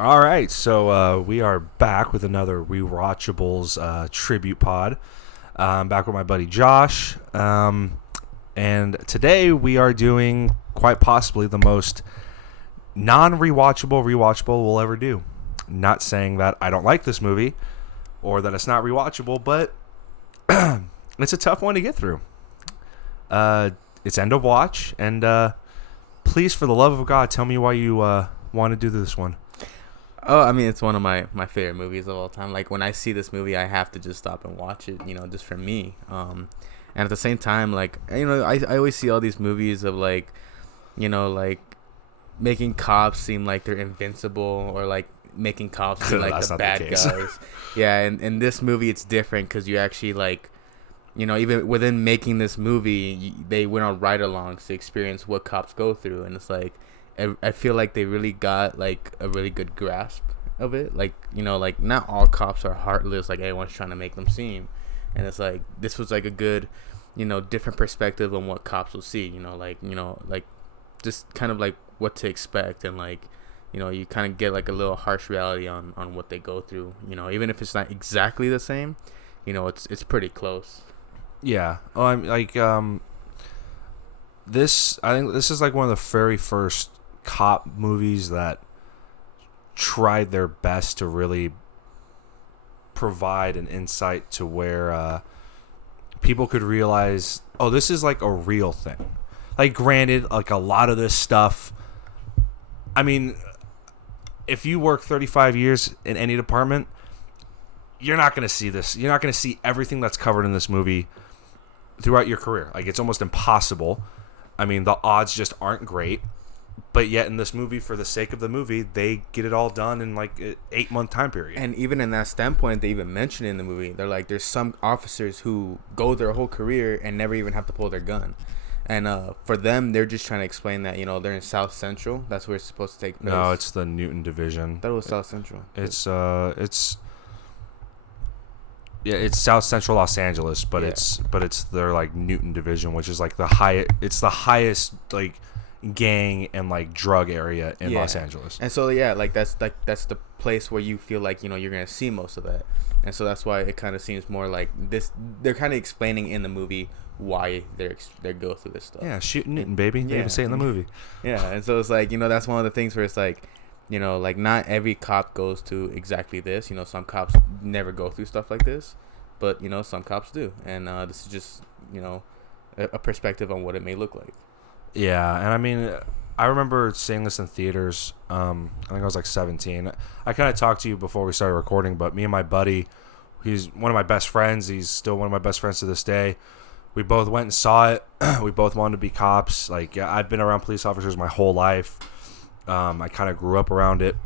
All right, so we are back with another Rewatchables tribute pod. Back with my buddy Josh, and today we are doing quite possibly the most non-rewatchable rewatchable we'll ever do. Not saying that I don't like this movie or that it's not rewatchable, but it's a tough one to get through. It's end of watch, and please, for the love of God, tell me why you want to do this one. Oh, I mean, it's one of my favorite movies of all time. Like, when I see this movie, I have to just stop and watch it, just for me. And at the same time, like, I always see all these movies of, like, like, making cops seem like they're invincible, or, like, making cops seem like the bad guys. Yeah, and in this movie, it's different because you actually, like, even within making this movie, they went on ride-alongs to experience what cops go through. And it's like, I feel like they really got, like, a really good grasp of it. Like, like, not all cops are heartless like everyone's trying to make them seem. And it's like, this was, like, a good, different perspective on what cops will see. Like, just kind of, like, what to expect. And, like, you kind of get, like, a little harsh reality on what they go through. Even if it's not exactly the same, it's pretty close. Yeah. Oh, I'm like this. I think this is like one of the very first cop movies that tried their best to really provide an insight to where people could realize, oh, this is like a real thing. Like, granted, like, a lot of this stuff, I mean, if you work 35 years in any department, you're not going to see this. You're not going to see everything that's covered in this movie throughout your career. Like, it's almost impossible. I mean, the odds just aren't great. But yet in this movie, for the sake of the movie, they get it all done in like an 8-month time period. And even in that standpoint, they even mention in the movie, they're like, there's some officers who go their whole career and never even have to pull their gun. And for them, they're just trying to explain that, they're in South Central. That's where it's supposed to take place. No, it's the Newton Division. I thought it was South Central. It's South Central Los Angeles, but Yeah. it's their like Newton Division, which is like the highest like gang and like drug area in Los Angeles. And so that's the place where you feel like you're gonna see most of that. And so that's why it kind of seems more like this. They're kind of explaining in the movie why they go through this stuff. Yeah, Shootin Newtown, baby. They even say it in the movie. Yeah, and so it's like, that's one of the things where it's like, like, not every cop goes to exactly this. Some cops never go through stuff like this, but some cops do. And this is just a perspective on what it may look like. Yeah, and I mean, I remember seeing this in theaters. I think I was like 17. I kind of talked to you before we started recording, but me and my buddy, he's one of my best friends. He's still one of my best friends to this day. We both went and saw it. We both wanted to be cops. Like, yeah, I've been around police officers my whole life. I kind of grew up around it.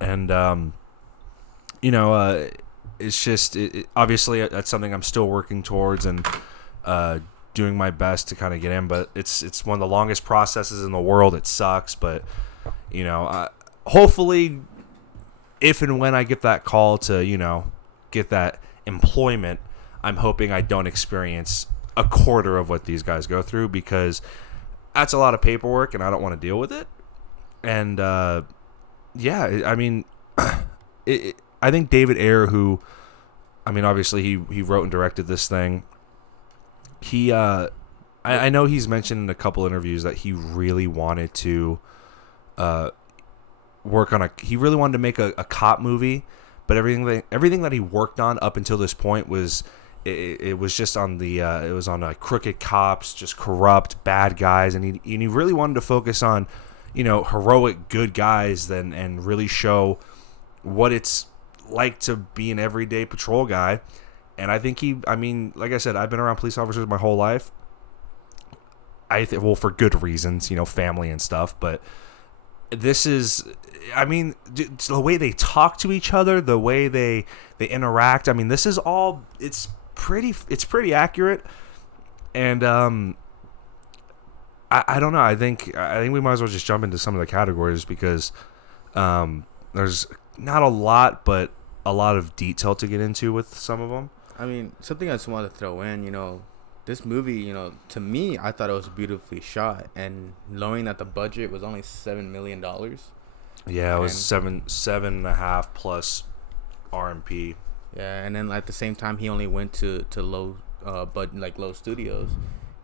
And, it's just, obviously, that's something I'm still working towards and doing my best to kind of get in. But it's one of the longest processes in the world. It sucks. But, hopefully, if and when I get that call to, get that employment, I'm hoping I don't experience a quarter of what these guys go through, because that's a lot of paperwork and I don't want to deal with it. And yeah, I mean, I think David Ayer, who, I mean, obviously he wrote and directed this thing. I know he's mentioned in a couple interviews that he really wanted to he really wanted to make a cop movie, but everything that he worked on up until this point was it was just on it was on crooked cops, just corrupt bad guys, and he really wanted to focus on heroic good guys and really show what it's like to be an everyday patrol guy. And I think I mean, like I said, I've been around police officers my whole life. Well, for good reasons, family and stuff, but this is, I mean, the way they talk to each other, the way they interact. I mean, this is all, it's pretty accurate. And I don't know. I think we might as well just jump into some of the categories, because there's not a lot, but a lot of detail to get into with some of them. I mean, something I just wanted to throw in, this movie, to me, I thought it was beautifully shot. And knowing that the budget was only $7 million, Yeah, it was 7.5 plus RMP. Yeah, and then at the same time, he only went to low, low studios,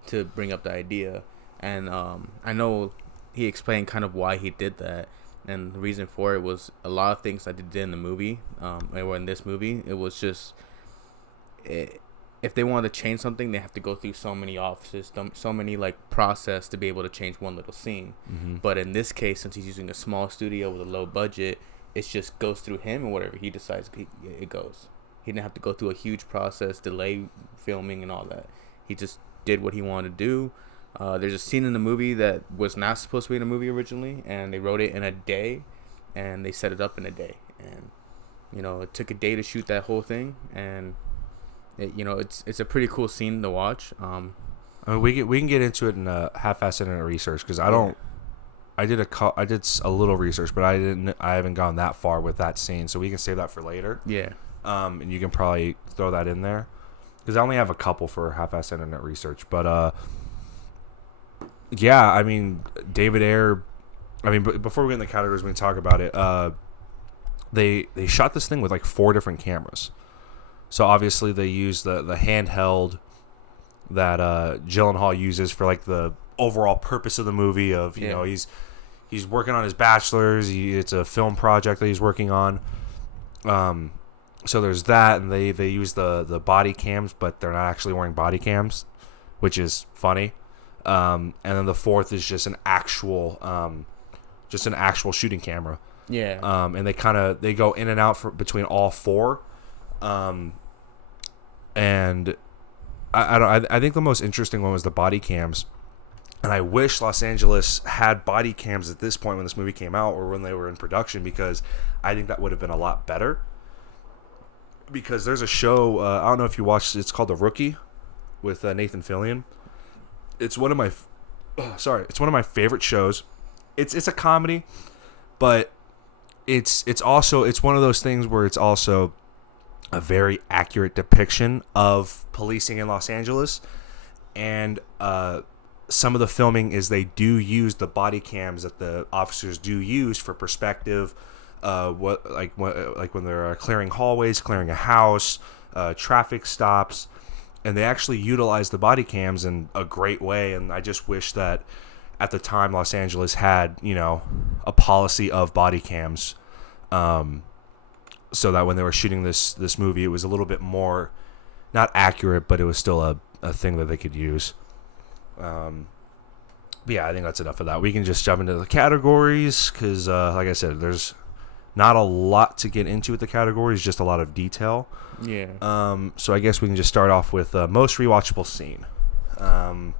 to bring up the idea, and I know he explained kind of why he did that, and the reason for it was a lot of things that they did in the movie, or in this movie, it was just, if they wanted to change something, they have to go through so many offices, so many like process to be able to change one little scene. Mm-hmm. But in this case, since he's using a small studio with a low budget, it just goes through him, and whatever he decides, it goes. He didn't have to go through a huge process, delay filming and all that. He just did what he wanted to do. There's a scene in the movie that was not supposed to be in the movie originally, and they wrote it in a day, and they set it up in a day. And, it took a day to shoot that whole thing, and it's a pretty cool scene to watch. I mean, we can get into it in a half-assed internet research, because I did a little research, but I haven't gone that far with that scene, so we can save that for later. Yeah. And you can probably throw that in there, because I only have a couple for half-assed internet research. But yeah, I mean, David Ayer. I mean, before we get in the categories, we can talk about it. They shot this thing with like 4 different cameras. So obviously they used the handheld that Gyllenhaal uses for like the overall purpose of the movie. Of he's working on his bachelor's. It's a film project that he's working on. So there's that, and they use the body cams, but they're not actually wearing body cams, which is funny. And then the 4th is just an actual shooting camera. Yeah. And they go in and out between all 4. And I think the most interesting one was the body cams, and I wish Los Angeles had body cams at this point when this movie came out, or when they were in production, because I think that would have been a lot better. Because there's a show, I don't know if you watched, it's called The Rookie with Nathan Fillion. It's one of my favorite shows. It's a comedy, but it's one of those things where it's also a very accurate depiction of policing in Los Angeles. And some of the filming is they do use the body cams that the officers do use for perspective. When they're clearing hallways, clearing a house, traffic stops, and they actually utilize the body cams in a great way. And I just wish that at the time Los Angeles had a policy of body cams, so that when they were shooting this movie, it was a little bit more not accurate, but it was still a thing that they could use. But yeah, I think that's enough of that. We can just jump into the categories, because like I said, there's not a lot to get into with the categories, just a lot of detail. Yeah. So I guess we can just start off with most rewatchable scene. I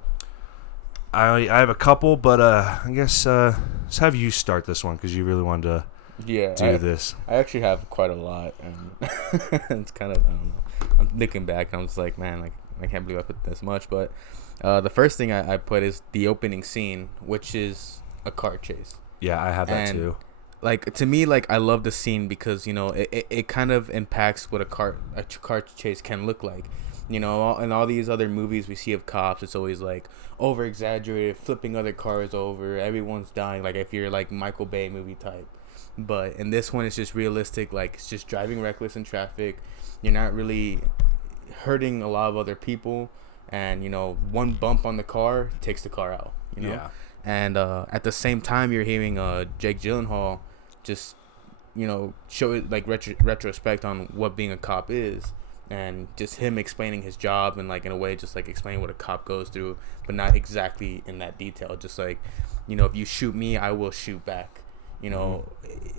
have a couple, but I guess let's have you start this one, because you really wanted to do this. I actually have quite a lot, and it's kind of, I don't know. I'm looking back, and I'm just like, man, like, I can't believe I put this much. But the first thing I put is the opening scene, which is a car chase. Yeah, I have that too. Like, to me, like, I love the scene because, it kind of impacts what a car chase can look like. In all these other movies we see of cops, it's always like over exaggerated, flipping other cars over, everyone's dying, like if you're like Michael Bay movie type. But in this one, it's just realistic. Like, it's just driving reckless in traffic. You're not really hurting a lot of other people, and one bump on the car takes the car out. Yeah. And at the same time, you're hearing Jake Gyllenhaal just show it like retrospect on what being a cop is, and just him explaining his job, and like in a way just like explaining what a cop goes through, but not exactly in that detail. Just like, if you shoot me, I will shoot back. And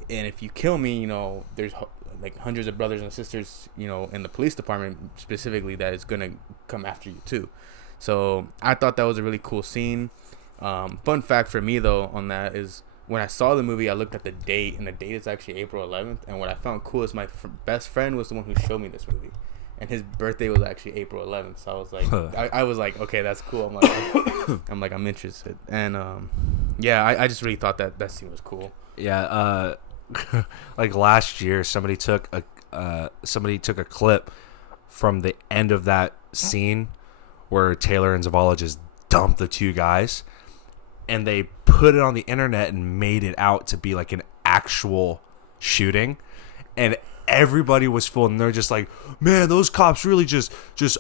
if you kill me, there's like hundreds of brothers and sisters, in the police department specifically, that is gonna come after you too. So I thought that was a really cool scene. Fun fact for me though on that is, when I saw the movie, I looked at the date, and the date is actually April 11th. And what I found cool is my best friend was the one who showed me this movie, and his birthday was actually April 11th. So I was like, I was like, okay, that's cool. I'm interested. And yeah, I just really thought that scene was cool. Yeah, like last year, somebody took a clip from the end of that scene where Taylor and Zavala just dumped the 2 guys, and they put it on the internet and made it out to be like an actual shooting, and everybody was full, and they're just like, man, those cops really just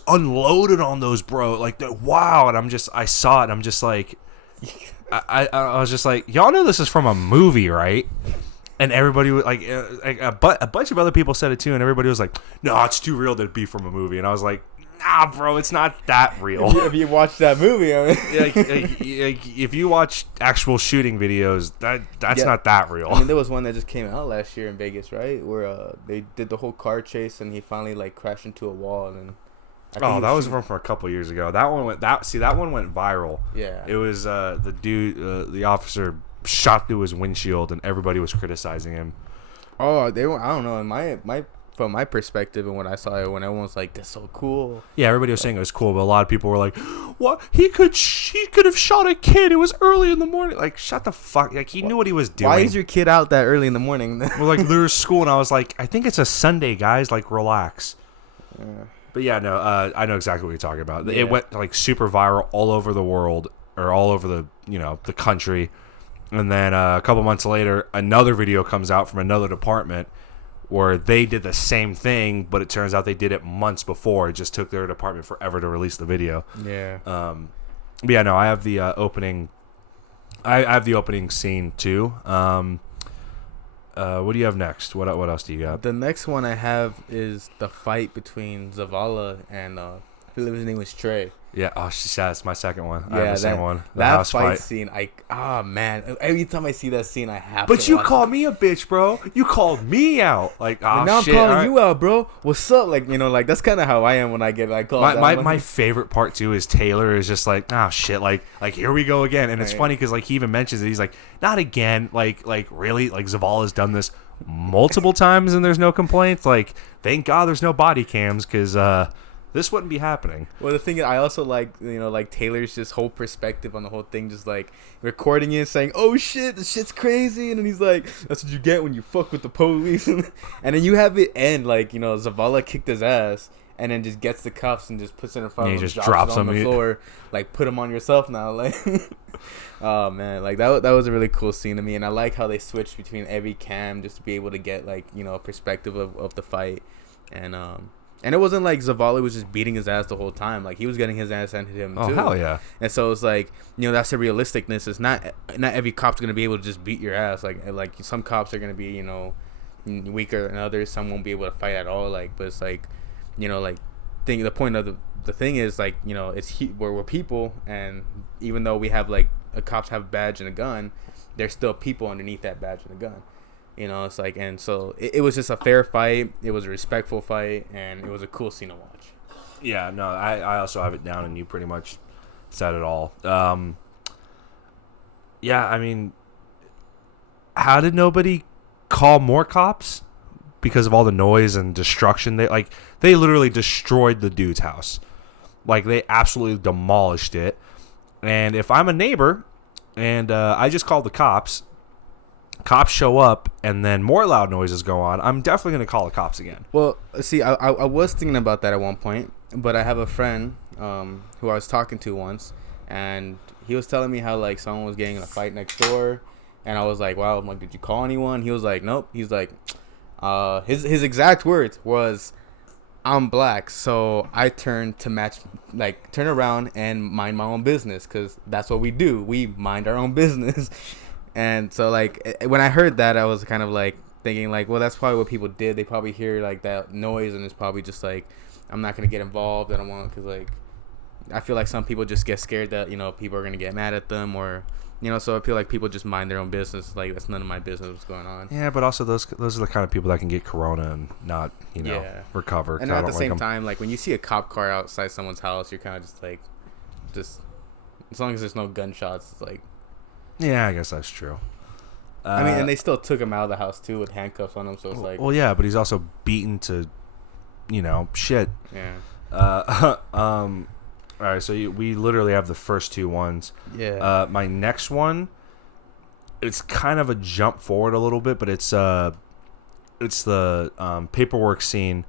unloaded on those bro, like, wow. And I saw it, and I'm just like, I was just like, y'all know this is from a movie, right? And everybody was like a bunch of other people said it too, and everybody was like, no, it's too real to be from a movie. And I was like, nah, bro, it's not that real. If you watch that movie, I mean. If you watch actual shooting videos, that's not that real. I mean, there was one that just came out last year in Vegas, right? Where they did the whole car chase, and he finally like crashed into a wall, and that was from a couple years ago. That one went viral. Yeah. It was the dude, the officer shot through his windshield, and everybody was criticizing him. Oh, they were. I don't know. In from my perspective, and when I saw it, when everyone was like, "That's so cool." Yeah, everybody was saying it was cool, but a lot of people were like, "What? He could have shot a kid. It was early in the morning." Like, shut the fuck. Like, he knew what he was doing. Why is your kid out that early in the morning? Well, like, there was school, and I was like, I think it's a Sunday, guys. Like, relax. Yeah. But yeah, no, I know exactly what you're talking about. Yeah. It went like super viral all over the world, or all over the country. And then a couple months later, another video comes out from another department where they did the same thing, but it turns out they did it months before. It just took their department forever to release the video. Yeah. But yeah, no, I have the opening. I have the opening scene too. What do you have next? What else do you got? The next one I have is the fight between Zavala and I believe his name was Trey. Yeah, that's my second one. Yeah, I have the same one. The that house fight scene, man, every time I see that scene, I have. But to you watch called it. me a bitch, bro. You called me out. Like, now shit, I'm calling you out, bro. What's up? Like, like that's kind of how I am when I get like called out. My favorite part too is Taylor is just like, shit, like here we go again. And it's funny because like he even mentions it. He's like, not again. Like really, like Zavala's done this multiple times and there's no complaints. Like, thank God there's no body cams because this wouldn't be happening. Well, the thing is, I also like, like Taylor's just whole perspective on the whole thing, just like recording it, saying, "Oh shit, this shit's crazy," and then he's like, "That's what you get when you fuck with the police," and then you have it end like, Zavala kicked his ass, and then just gets the cuffs and just puts it in front of him, just drops it on him the floor, like, put him on yourself now, like. Oh man, like that was a really cool scene to me, and I like how they switched between every cam just to be able to get like, perspective of the fight, and it wasn't like Zavala was just beating his ass the whole time. Like, he was getting his ass handed to him too. Oh, hell yeah. And so it's like, that's the realisticness. It's not every cop's going to be able to just beat your ass. Like some cops are going to be, weaker than others. Some won't be able to fight at all. Like, but it's like, the point of the thing is like, we're people. And even though we have like, cops have a badge and a gun, there's still people underneath that badge and a gun. It's like, and so it was just a fair fight. It was a respectful fight, and it was a cool scene to watch. Yeah, no, I also have it down, and you pretty much said it all. Yeah, I mean, how did nobody call more cops? Because of all the noise and destruction. They literally destroyed the dude's house. Like, they absolutely demolished it. And if I'm a neighbor, and I just called the cops show up, and then more loud noises go on, I'm definitely going to call the cops again. Well, see, I was thinking about that at one point, but I have a friend who I was talking to once, and he was telling me how, like, someone was getting in a fight next door, and I was like, wow, I'm like, did you call anyone? He was like, nope. He's like, his exact words was, I'm black, so I turn around and mind my own business, because that's what we do. We mind our own business. And so, like, when I heard that, I was kind of, like, thinking, like, well, that's probably what people did. They probably hear, like, that noise, and it's probably just, like, I'm not going to get involved. I don't want, because, like, I feel like some people just get scared that, people are going to get mad at them, or, so I feel like people just mind their own business. Like, that's none of my business what's going on. Yeah, but also those are the kind of people that can get corona and not, recover. And at the same time, like, when you see a cop car outside someone's house, you're kind of just, like, as long as there's no gunshots, it's, like, yeah, I guess that's true. I mean, and they still took him out of the house, too, with handcuffs on him, so it's like... Well, yeah, but he's also beaten to, shit. Yeah. All right, so we literally have the first two ones. Yeah. My next one, it's kind of a jump forward a little bit, but it's the paperwork scene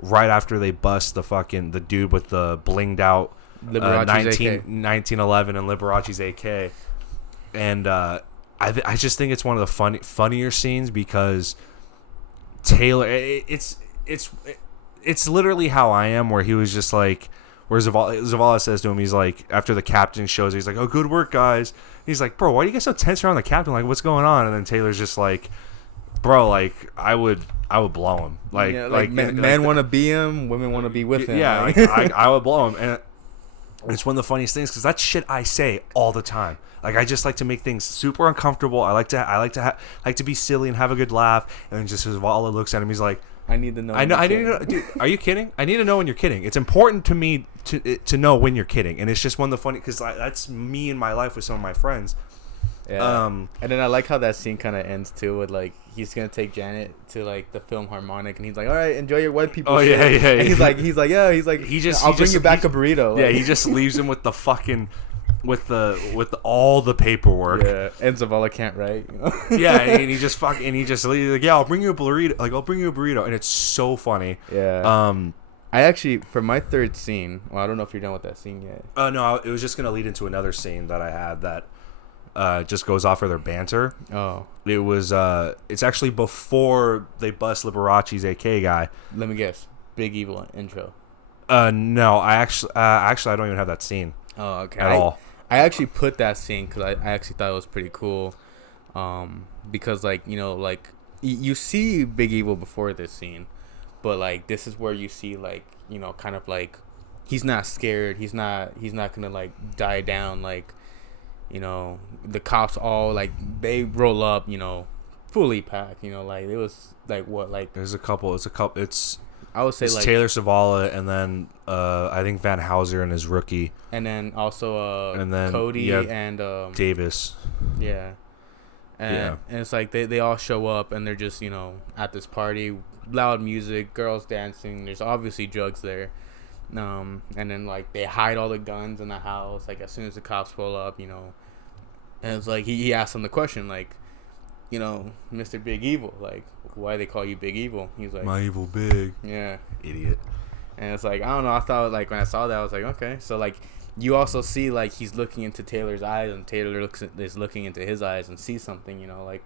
right after they bust the dude with the blinged out 1911 and Liberace's AK. And I just think it's one of the funnier scenes because Taylor, it's literally how I am, where he was just like, where Zavala says to him, he's like, after the captain shows, he's like, "Oh, good work, guys." He's like, "Bro, why do you get so tense around the captain? Like, what's going on?" And then Taylor's just like, "Bro, like, I would blow him. Like, yeah, like men want to be him, women want to be with him. Yeah, like, I would blow him." And it's one of the funniest things because that's shit I say all the time. Like, I just like to make things super uncomfortable. I like to be silly and have a good laugh. And then just Zavala looks at him, he's like, I need to know. I need to know. Dude, are you kidding? I need to know when you're kidding. It's important to me to know when you're kidding, and it's just one of the funny because that's me in my life with some of my friends. Yeah. And then I like how that scene kind of ends too with like he's gonna take Janet to like the film harmonic, and he's like, "All right, enjoy your white people." Oh shit. yeah. And he's like, I'll bring you back a burrito. Like, yeah, he just leaves him with the fucking. With all the paperwork. Yeah, and Zavala can't write. You know? Yeah, and he just like, "Yeah, I'll bring you a burrito." Like, "I'll bring you a burrito," and it's so funny. Yeah. I actually, for my third scene, well, I don't know if you're done with that scene yet. No, it was just gonna lead into another scene that I had that just goes off of their banter. Oh. It was it's actually before they bust Liberace's AK guy. Let me guess. Big Evil intro. No, I actually I don't even have that scene. Oh, okay. At all. I actually put that scene because I actually thought it was pretty cool, because like like you see Big Evil before this scene, but like this is where you see like kind of like he's not scared, he's not gonna like die down, like the cops all like they roll up fully packed, like it was like what like there's a couple it's I would say it's like Taylor Zavala and then I think Van Houser and his rookie. And then also and then Cody and Davis. Yeah. And it's like they all show up and they're just, at this party, loud music, girls dancing, there's obviously drugs there. And then like they hide all the guns in the house, like as soon as the cops pull up, and it's like he asked them the question, like, Mr. Big Evil, like, why they call you Big Evil? He's like, my evil big. Yeah. Idiot. And it's like, I don't know, I thought like when I saw that I was like, okay. So like you also see like he's looking into Taylor's eyes and Taylor is looking into his eyes and sees something, like,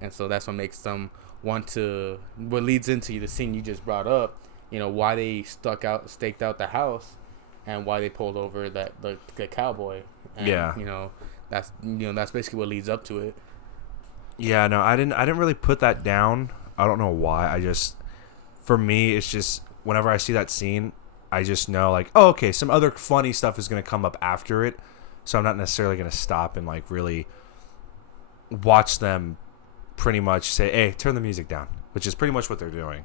and so that's what makes them want to, what leads into the scene you just brought up, why they staked out the house and why they pulled over the cowboy. And, yeah. That's basically what leads up to it. Yeah, no, I didn't really put that down. I don't know why. For me, it's just whenever I see that scene, I just know like, oh, okay, some other funny stuff is going to come up after it. So I'm not necessarily going to stop and like really watch them pretty much say, "Hey, turn the music down," which is pretty much what they're doing.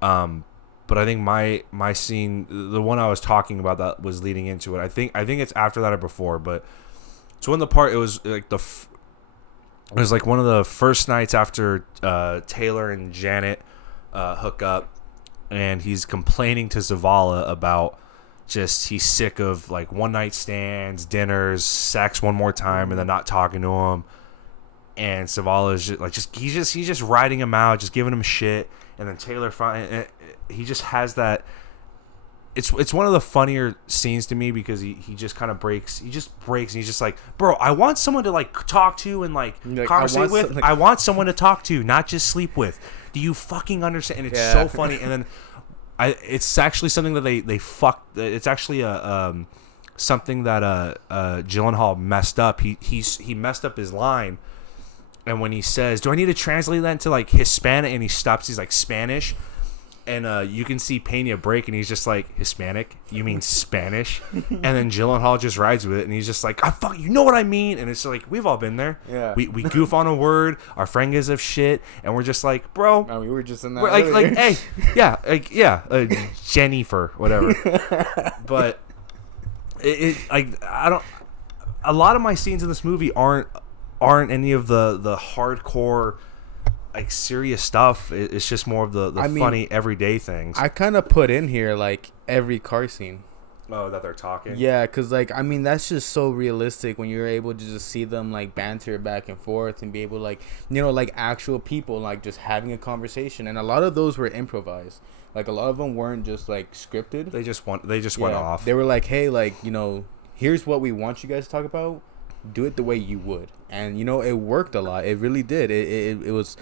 But I think my scene, the one I was talking about that was leading into it. I think it's after that or before, but it's when the part, it was like it was like one of the first nights after Taylor and Janet hook up, and he's complaining to Zavala about just he's sick of like one night stands, dinners, sex one more time, and then not talking to him. And Zavala's just like he's just riding him out, just giving him shit. And then Taylor he just has that. It's one of the funnier scenes to me because he just kind of breaks. He just breaks, and he's just like, "Bro, I want someone to like talk to and like conversate with. I want someone to talk to, not just sleep with. Do you fucking understand?" And it's so funny. And then it's actually something that they fucked. It's actually something that Gyllenhaal messed up. He messed up his line, and when he says, "Do I need to translate that into like Hispanic?" and he stops, he's like Spanish. And you can see Pena break, and he's just like, "Hispanic? You mean Spanish?" And then Gyllenhaal just rides with it, and he's just like, you know what I mean?" And it's like, we've all been there. Yeah. We goof on a word, our friend gives us shit, and we're just like, bro. I mean, we were just in that. Like, hey, yeah, Jennifer, whatever. But I don't. A lot of my scenes in this movie aren't any of the hardcore, like, serious stuff. It's just more of the funny everyday things. I kind of put in here like every car scene. Oh, that they're talking. Yeah, because like I mean that's just so realistic when you're able to just see them like banter back and forth and be able to, like, like actual people like just having a conversation. And a lot of those were improvised. Like a lot of them weren't just like scripted. They just went off. They were like, hey, like, here's what we want you guys to talk about, do it the way you would. And, you know, it worked a lot. It really did. It was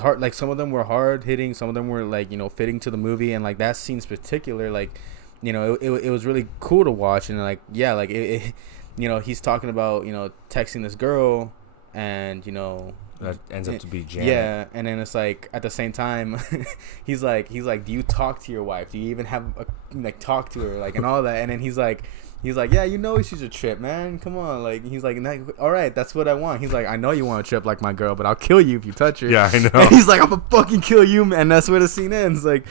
hard. Like, some of them were hard hitting. Some of them were, like, you know, fitting to the movie. And, like, that scene's particular, like, you know, it was really cool to watch. And, like, yeah, like, you know, he's talking about, you know, texting this girl and, you know, that ends up to be Janet. Yeah, and then it's like at the same time, he's like, do you talk to your wife? Do you even have like talk to her, like, and all that? And then he's like, yeah, you know she's a trip, man. Come on, like, he's like, all right, that's what I want. He's like, I know you want a trip like my girl, but I'll kill you if you touch her. Yeah, I know. And he's like, I'm gonna fucking kill you, man. And that's where the scene ends. Like,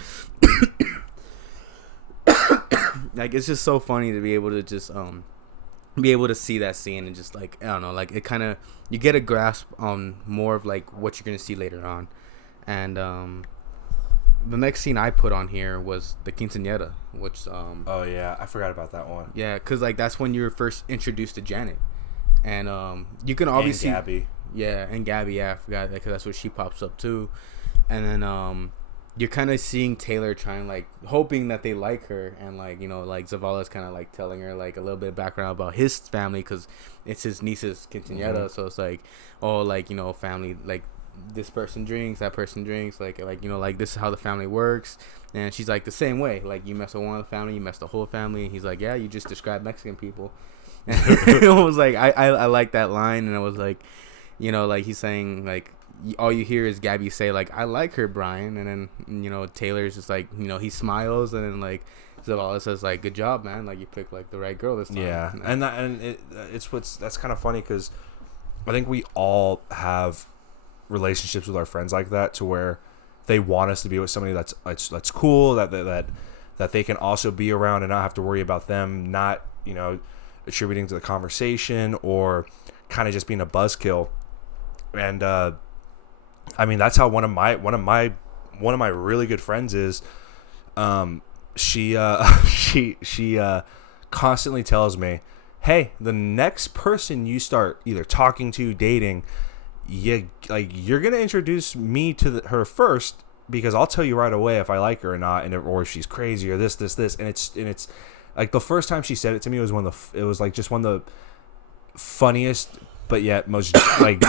like, it's just so funny to be able to just be able to see that scene and just, like, I don't know, like, it kind of, you get a grasp on more of, like, what you're gonna see later on. And the next scene I put on here was the quinceañera, which oh yeah, I forgot about that one. Yeah, because, like, that's when you were first introduced to Janet. And you can obviously, and Gabby. Yeah, and Gabby, yeah, I forgot that, because that's where she pops up too. And then you're kind of seeing Taylor trying, like, hoping that they like her, and, like, you know, like, Zavala's kind of, like, telling her, like, a little bit of background about his family, because it's his niece's quinceañera. So it's like, oh, like, you know, family, like, this person drinks, that person drinks, like, you know, like, this is how the family works. And she's like, the same way, like, you mess with one of the family, you mess the whole family. And he's like, yeah, you just described Mexican people. And it was like, I like that line. And it was like, you know, like, he's saying, like, all you hear is Gabby say, like, I like her, Brian. And then, you know, Taylor's just like, you know, he smiles, and then, like, Zavala says, like, good job, man, like, you picked, like, the right girl this time. Yeah. That's kind of funny, because I think we all have relationships with our friends like that, to where they want us to be with somebody that's cool, that they can also be around and not have to worry about them not, you know, attributing to the conversation or kind of just being a buzzkill. And I mean, that's how one of my really good friends is. She constantly tells me, hey, the next person you start either talking to, dating, you're gonna introduce me to her first, because I'll tell you right away if I like her or not, or if she's crazy or this. And it's like, the first time she said it to me was one of the funniest but yet most like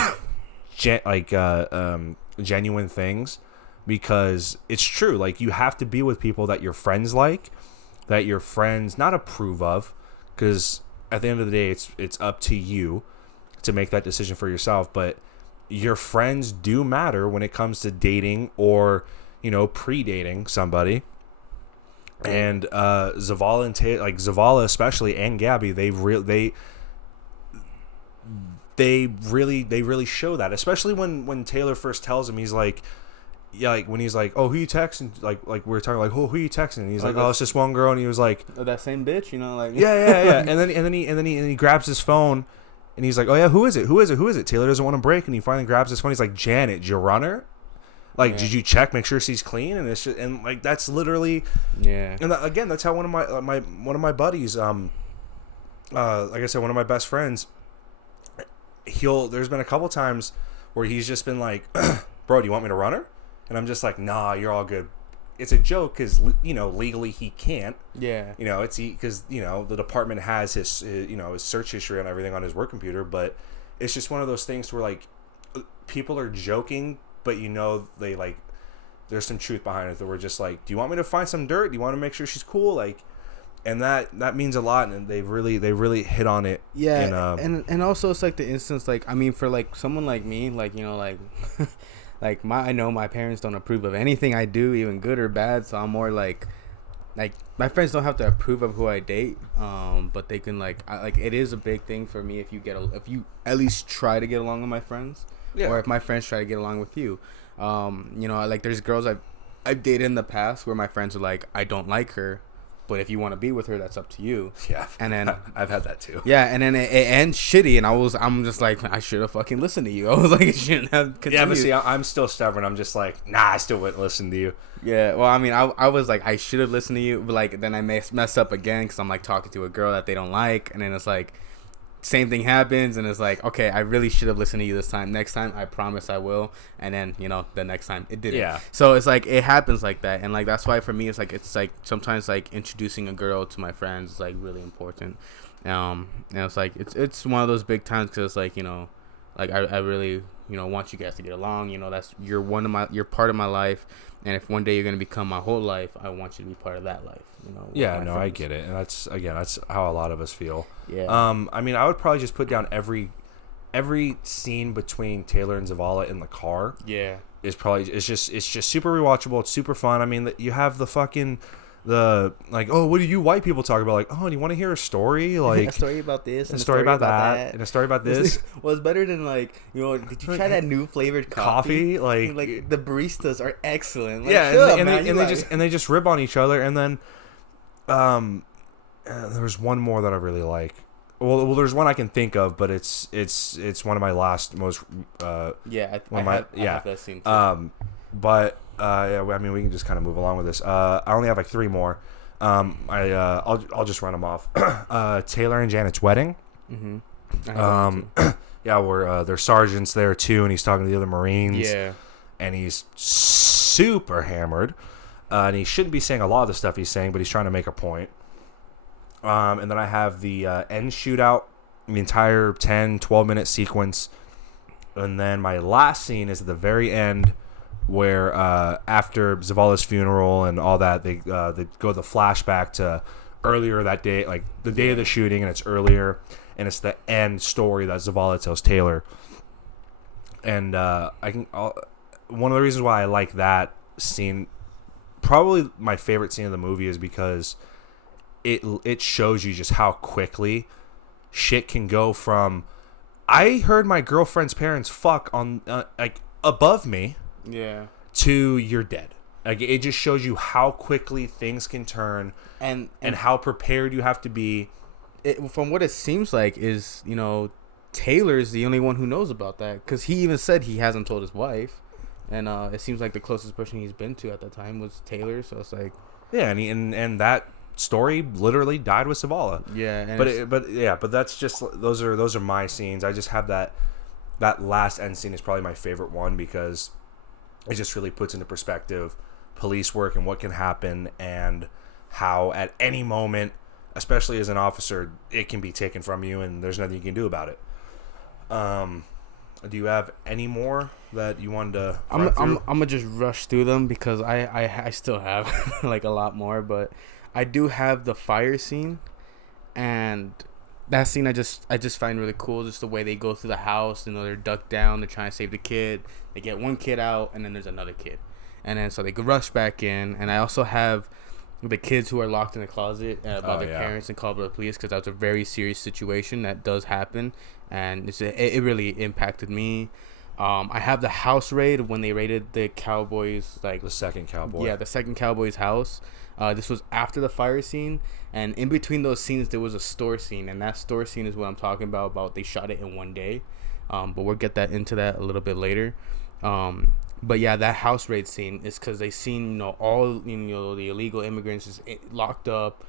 genuine things, because it's true. Like, you have to be with people that your friends like, that your friends not approve of, because at the end of the day, it's up to you to make that decision for yourself. But your friends do matter when it comes to dating, or, you know, pre-dating somebody. And Zavala and Zavala especially, and Gabby, they really show that, especially when Taylor first tells him, he's like, yeah, like, when he's like, oh, who you texting, like we were talking, like, who you texting, and he's like, oh, it's just one girl, and he was like, oh, that same bitch, you know, like, yeah. and then he grabs his phone, and he's like, oh yeah, who is it? Taylor doesn't want to break, and he finally grabs his phone. He's like, Janet, did you run her? Like, did you check, make sure she's clean? And it's just, and, like, that's literally, yeah. And again, that's how one of my buddies, like I said, one of my best friends, there's been a couple times where he's just been like, bro, do you want me to run her? And I'm just like, nah, you're all good. It's a joke, because, you know, legally he can't. Yeah. You know, it's because, you know, the department has his you know, his search history and everything on his work computer. But it's just one of those things where, like, people are joking, but, you know, they, like, there's some truth behind it, that we're just like, do you want me to find some dirt? Do you want to make sure she's cool? Like, and that means a lot, and they really hit on it. Yeah. And also, it's like the instance, like, I mean, for, like, someone like me, like, you know, like, like, I know my parents don't approve of anything I do, even good or bad. So I'm more like my friends don't have to approve of who I date, but they can, like, it is a big thing for me if you at least try to get along with my friends, or if my friends try to get along with you. You know, like, there's girls I've dated in the past where my friends are like, I don't like her, but if you want to be with her, that's up to you. Yeah. And then I've had that too. Yeah, and then it ends shitty, and I'm just like, I should have fucking listened to you. I was like, I shouldn't have continued. Yeah, but see, I'm still stubborn. I'm just like, nah, I still wouldn't listen to you. Yeah, well, I mean, I was like, I should have listened to you, but, like, then I mess up again, because I'm, like, talking to a girl that they don't like, and then it's like, same thing happens, and it's like, okay, I really should have listened to you this time. Next time, I promise I will. And then, you know, the next time, it didn't. Yeah. So it's like, it happens like that, and, like, that's why for me, it's like sometimes, like, introducing a girl to my friends is, like, really important. And it's like it's one of those big times because it's like, like I really want you guys to get along. You're part of my life, and if one day you're gonna become my whole life, I want you to be part of that life. Yeah, no, I get it, and that's how a lot of us feel. Yeah. I mean, I would probably just put down every scene between Taylor and Zavala in the car. Yeah. It's just super rewatchable. It's super fun. I mean, you have what do you white people talk about? Like, oh, do you want to hear a story? Like a story about this, and a story about that, and a story about this. Well, it's better than did you try that new flavored coffee? Like the baristas are excellent. Like, yeah, and they just rib on each other, and then there's one more that I really like. Well, there's one I can think of, but it's one of my most I have that scene too. I mean, we can just kind of move along with this. I only have like 3 more. I'll just run them off. Taylor and Janet's wedding. Mm-hmm. Yeah, where there's sergeants there too, and he's talking to the other Marines. Yeah, and he's super hammered, and he shouldn't be saying a lot of the stuff he's saying, but he's trying to make a point. And then I have the end shootout, the entire 10-12 minute sequence, and then my last scene is at the very end, where after Zavala's funeral and all that, they go the flashback to earlier that day, like the day of the shooting, and it's earlier, and it's the end story that Zavala tells Taylor. And one of the reasons why I like that scene, probably my favorite scene of the movie, is because it shows you just how quickly shit can go from I heard my girlfriend's parents fuck on like above me. Yeah. To you're dead. Like, it just shows you how quickly things can turn, and how prepared you have to be. From what it seems like is, Taylor's the only one who knows about that, because he even said he hasn't told his wife, and it seems like the closest person he's been to at that time was Taylor. So it's like, yeah, and that story literally died with Zavala. Yeah, but that's just those are my scenes. I just have that last end scene is probably my favorite one, because it just really puts into perspective police work and what can happen, and how at any moment, especially as an officer, it can be taken from you and there's nothing you can do about it. Do you have any more that you wanted to I'm gonna just rush through them, because I still have like a lot more, but I do have the fire scene, and that scene I just find really cool. Just the way they go through the house, they're ducked down, they're trying to save the kid. They get one kid out, and then there's another kid, and then so they rush back in. And I also have the kids who are locked in the closet about their parents and call the police, because that's a very serious situation that does happen, and it really impacted me. I have the house raid when they raided the Cowboys, like the second cowboy. Yeah, the second Cowboy's house. This was after the fire scene, and in between those scenes there was a store scene, and that store scene is what I'm talking about they shot it in one day. But we'll get into that a little bit later. But yeah, that house raid scene is because they seen all the illegal immigrants is locked up,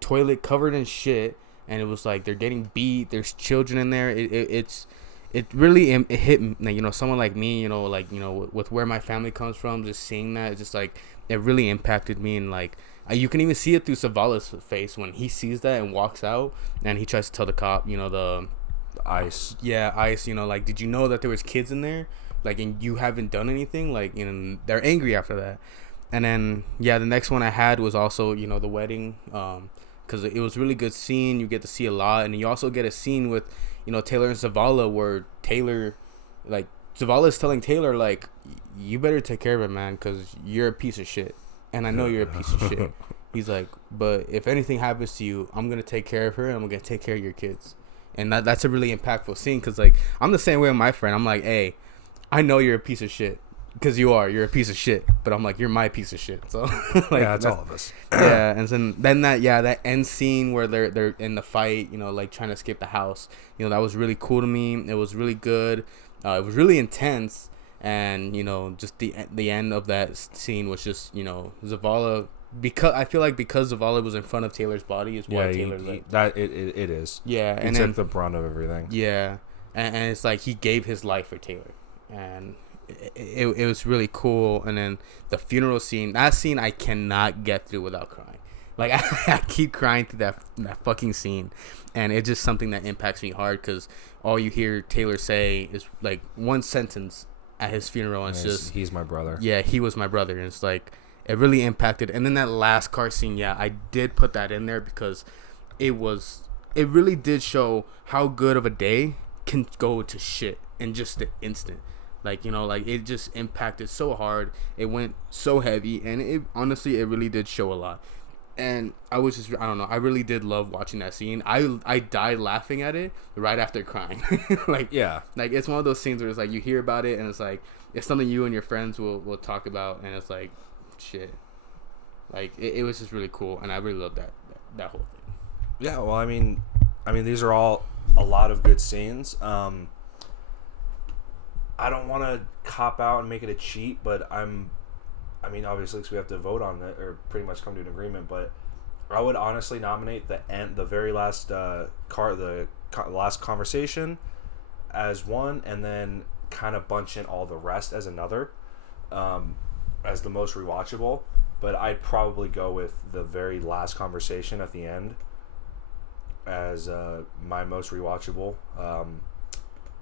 toilet covered in shit, and it was like they're getting beat. There's children in there. It really hit someone like me, with where my family comes from. Just seeing that, it's just like it really impacted me, and like you can even see it through Zavala's face when he sees that and walks out, and he tries to tell the cop, the ICE. Yeah, ICE. Like, did you know that there was kids in there? Like, and you haven't done anything. Like, they're angry after that. And then the next one I had was also the wedding, because it was really good scene. You get to see a lot, and you also get a scene with Taylor and Zavala, where Taylor, like, Zavala is telling Taylor, like, you better take care of him, man, because you're a piece of shit, and I know you're a piece of shit. He's like, but if anything happens to you, I'm gonna take care of her, and I'm gonna take care of your kids. And that's a really impactful scene, because like I'm the same way with my friend. I'm like, hey, I know you're a piece of shit, because you're a piece of shit, but I'm like, you're my piece of shit. So like, yeah, that's all of us. Yeah, and then that end scene where they're in the fight, like trying to escape the house. That was really cool to me. It was really good. It was really intense, and just the end of that scene was just Zavala, because I feel like because Zavala was in front of Taylor's body is why Taylor's like that. It is. Yeah, and took the brunt of everything. Yeah, and it's like he gave his life for Taylor, and it was really cool. And then the funeral scene, that scene I cannot get through without crying. Like I keep crying through that fucking scene, and it's just something that impacts me hard because all you hear Taylor say is like one sentence at his funeral, and it's just he's my brother. Yeah, he was my brother, and it's like it really impacted. And then that last car scene, yeah, I did put that in there because it really did show how good of a day can go to shit in just the instant. Like, you know, like it just impacted so hard. It went so heavy, and it honestly, it really did show a lot. And I was just, I don't know, I really did love watching that scene. I died laughing at it right after crying. Like, yeah, like it's one of those scenes where it's like you hear about it, and it's like it's something you and your friends will talk about, and it's like shit. Like it was just really cool, and I really loved that whole thing. Yeah, well, I mean, these are all a lot of good scenes. I don't want to cop out and make it a cheat, but obviously, because we have to vote on it or pretty much come to an agreement. But I would honestly nominate the very last last conversation as one, and then kind of bunch in all the rest as another, as the most rewatchable. But I'd probably go with the very last conversation at the end as my most rewatchable.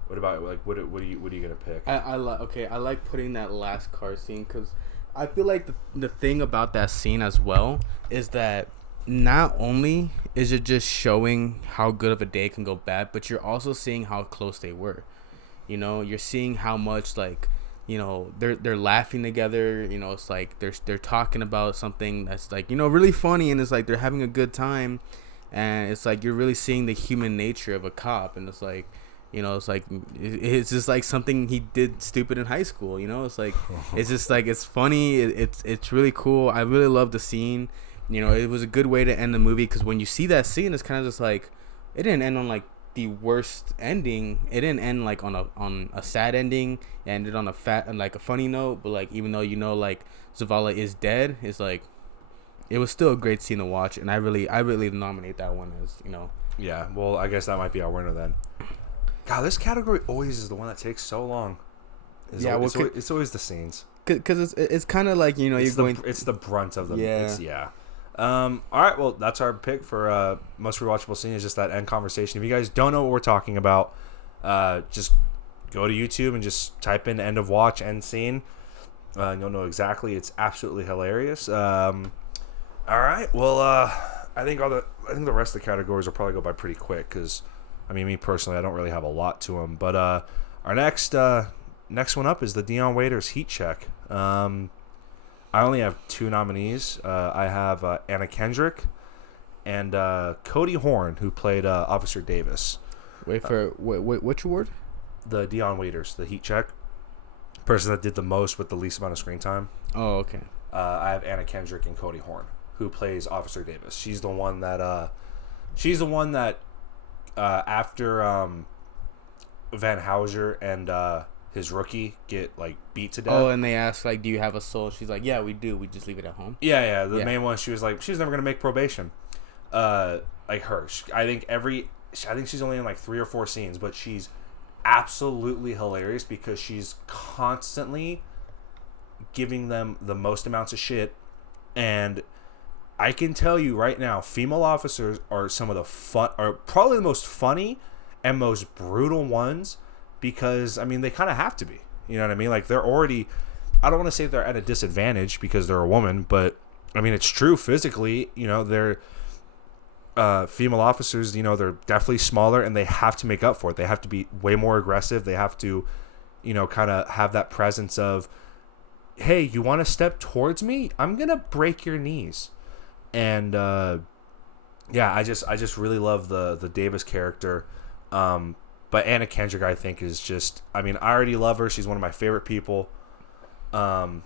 What about like what are you gonna pick? I like putting that last car scene because I feel like the thing about that scene as well is that not only is it just showing how good of a day can go bad, but you're also seeing how close they were. You know, you're seeing how much like, you know, they're laughing together. You know, it's like they're talking about something that's like, you know, really funny, and it's like they're having a good time, and it's like you're really seeing the human nature of a cop, and it's like, you know, it's like it's just like something he did stupid in high school. You know, it's like it's just like it's funny. It's really cool. I really love the scene. You know, it was a good way to end the movie because when you see that scene, it's kind of just like it didn't end on like the worst ending. It didn't end like on a sad ending. It ended on a funny note. But like even though you know like Zavala is dead, it's like it was still a great scene to watch, and I really nominate that one as, you know. Yeah, well, I guess that might be our winner then. God, this category always is the one that takes so long. It's always the scenes. Because it's kind of like, you know, it's the brunt of them. Yeah. All right, well, that's our pick for most rewatchable scene is just that end conversation. If you guys don't know what we're talking about, just go to YouTube and just type in end of watch, end scene. You'll know exactly. It's absolutely hilarious. All right, well, I think the rest of the categories will probably go by pretty quick because, I mean, me personally, I don't really have a lot to them. But our next one up is the Dion Waiters Heat Check. I only have two nominees. I have Anna Kendrick and Cody Horn, who played Officer Davis. Which award? The Dion Waiters, the Heat Check. Person that did the most with the least amount of screen time. Oh, okay. I have Anna Kendrick and Cody Horn, who plays Officer Davis. She's the one that after Van Houser and his rookie get like beat to death. Oh, and they ask like, "Do you have a soul?" She's like, "Yeah, we do. We just leave it at home." Yeah. The main one, she was like, she's never gonna make probation. Like her, I think she's only in like 3 or 4 scenes, but she's absolutely hilarious because she's constantly giving them the most amounts of shit. And I can tell you right now, female officers are probably the most funny and most brutal ones because, I mean, they kind of have to be. You know what I mean? Like, they're already, I don't want to say they're at a disadvantage because they're a woman, but, I mean, it's true physically. You know, they're female officers, you know, they're definitely smaller and they have to make up for it. They have to be way more aggressive. They have to, you know, kind of have that presence of, hey, you want to step towards me? I'm going to break your knees. And yeah, I just really love the Davis character. But Anna Kendrick, I think, is just, I mean, I already love her. She's one of my favorite people. And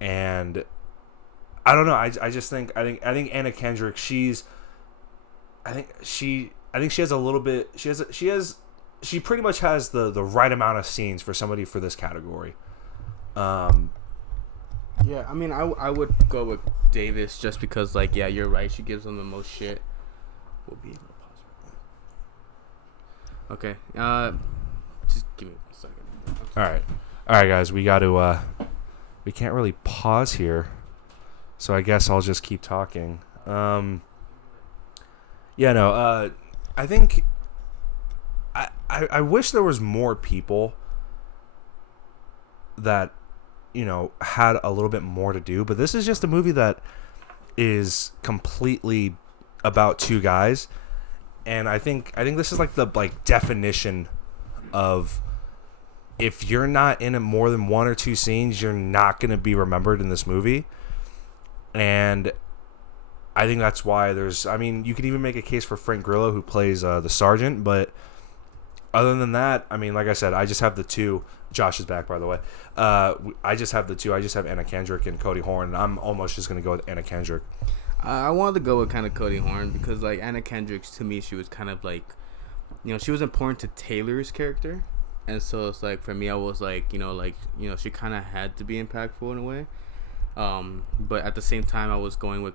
I don't know. I think Anna Kendrick, she has a little bit, she pretty much has the right amount of scenes for somebody for this category. Yeah, I mean, I would go with Davis just because, like, yeah, you're right. She gives them the most shit. We'll be able to pause. Okay. Just give me a second. All right, guys. We got to. We can't really pause here, so I guess I'll just keep talking. Yeah, no. I think I wish there was more people that had a little bit more to do, but this is just a movie that is completely about two guys, and I think this is like the definition of, if you're not in more than one or two scenes, you're not going to be remembered in this movie. And I think that's why you could even make a case for Frank Grillo, who plays the sergeant, but other than that, like I said, I just have the two. Josh is back, by the way. I just have the two. I just have Anna Kendrick and Cody Horn, and I'm almost just going to go with Anna Kendrick. I wanted to go with kind of Cody Horn because, like, Anna Kendrick, to me, she was kind of like, she was important to Taylor's character. And so it's like, for me, I was like, she kind of had to be impactful in a way. But at the same time, I was going with,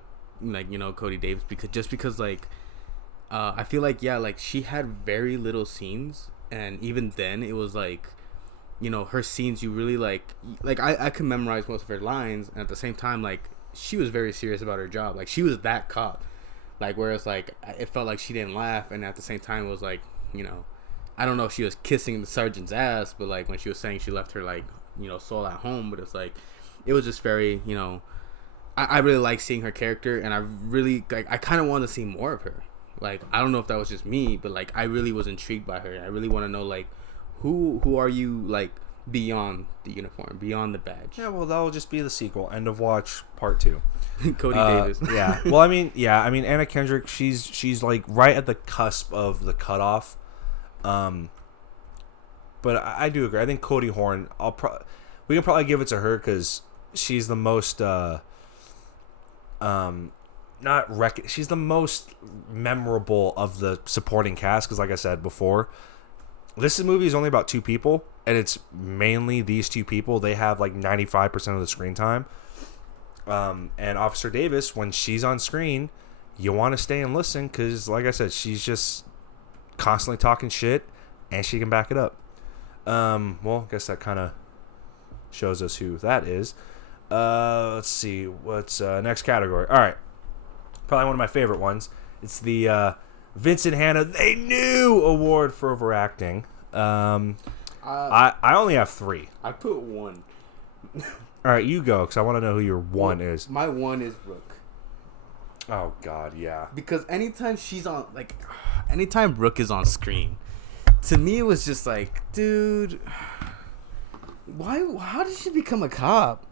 Cody Davis because I feel like, she had very little scenes. And even then, it was like, her scenes, you really like I could memorize most of her lines. And at the same time, like, she was very serious about her job. Like, she was that cop. Like, whereas, like, it felt like she didn't laugh. And at the same time, it was like, I don't know if she was kissing the sergeant's ass, but like when she was saying she left her soul at home, but it's like, it was just very, I really like seeing her character, and I really I kind of want to see more of her. Like, I don't know if that was just me, but like I really was intrigued by her. I really want to know like who are you like beyond the uniform, beyond the badge. Yeah, well, that'll just be the sequel. End of watch, part 2. Cody Davis. Yeah. Well, Anna Kendrick, she's like right at the cusp of the cutoff. But I do agree. I think Cody Horn, we can probably give it to her because she's the most she's the most memorable of the supporting cast. Because like I said before, this movie is only about two people, and it's mainly these two people. They have like 95% of the screen time. And Officer Davis, when she's on screen, you want to stay and listen because, like I said, she's just constantly talking shit, and she can back it up. Well, I guess that kind of shows us who that is. Let's see. What's next category? All right. Probably one of my favorite ones. It's the Vincent Hanna They Knew Award for overacting. I only have 3. I put 1. All right, you go, because I want to know who your 1 is. My 1 is Brooke. Oh, God, yeah. Because anytime Brooke is on screen, to me it was just like, dude, how did she become a cop?